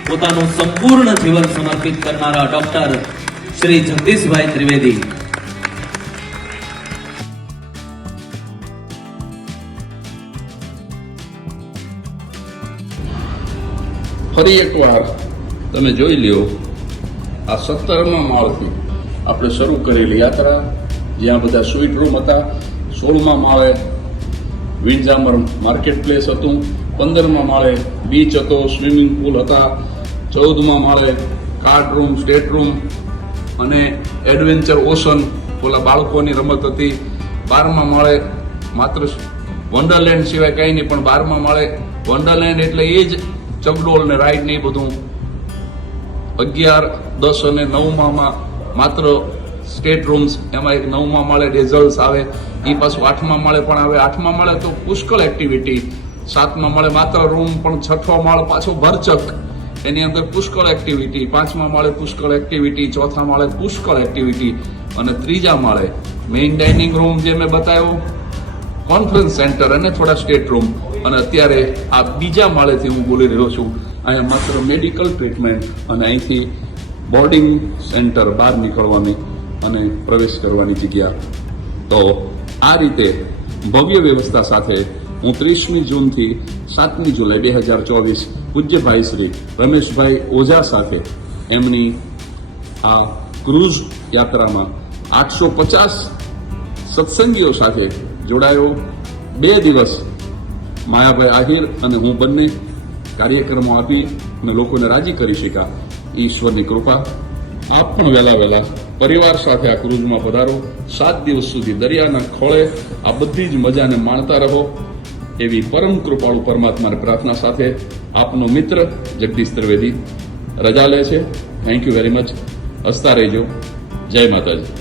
પોતાનું સંપૂર્ણ જીવન સમર્પિત કરનારા ડોક્ટર શ્રી જગદીશભાઈ ત્રિવેદી. ફરી એકવાર તમે જોઈ લ્યો, આ 17મા માળથી આપણે શરૂ કરેલી યાત્રા, જ્યાં બધા સ્વીટ રૂમ હતા. 16મા માળે વિન્ડઝામર માર્કેટ પ્લેસ હતું. 15મા માળે બીચ હતો, સ્વિમિંગ પુલ હતા. 14મા માળે કાર્ડ રૂમ, સ્ટેટ રૂમ અને એડવેન્ચર ઓશન, ઓલા બાળકોની રમત હતી. 12મા માળે માત્ર વન્ડરલેન્ડ સિવાય કંઈ નહીં, પણ 12મા માળે વન્ડરલેન્ડ એટલે એ જ ચકડોળ ને રાઈડ ને એ બધું. 11, 10 અને 9માં માત્ર સ્ટેટ રૂમ્સ. એમાં એક 9મા માળે ડેઝલ્સ આવે, એ પાછું 8મા માળે પણ આવે. 8મા માળે તો પુષ્કળ એક્ટિવિટી. 7મા માળે માત્ર રૂમ, પણ 6થો માળ પાછો ભરચક, એની અંદર પુષ્કળ એક્ટિવિટી. 5મા માળે પુષ્કળ એક્ટિવિટી. 4થા માળે પુષ્કળ એક્ટિવિટી. અને 3જા માળે મેઇન ડાઇનિંગ રૂમ જે મેં બતાવ્યો, કોન્ફરન્સ સેન્ટર અને થોડા સ્ટેટ રૂમ. અને અત્યારે આ બીજા માળેથી હું બોલી રહ્યો છું. અહીંયા માત્ર મેડિકલ ટ્રીટમેન્ટ અને અહીંથી બોર્ડિંગ સેન્ટર, બહાર નીકળવાની અને પ્રવેશ કરવાની જગ્યા. તો આ રીતે ભવ્ય વ્યવસ્થા સાથે હું 30મી જૂનથી 7મી જુલાઈ 2024 પૂજ્ય ભાઈ શ્રી રમેશભાઈ ઓઝા સાથે એમની આ ક્રૂઝ યાત્રામાં 850 સત્સંગીઓ સાથે જોડાયો. 2 દિવસ માયાભાઈ આહિર અને હું બંને કાર્યક્રમો આપી અને લોકોને રાજી કરી શક્યા. ઈશ્વરની કૃપા. આપ પણ વહેલા પરિવાર સાથે આ ક્રૂઝમાં પધારો. 7 દિવસ સુધી દરિયાના ખોળે આ બધી જ મજાને માણતા રહો એવી પરમ કૃપાળુ પરમાત્માને પ્રાર્થના સાથે આપનો મિત્ર જગદીશ ત્રિવેદી રજા લે છે. Thank you very much. હસતા રહેજો. જય માતાજી.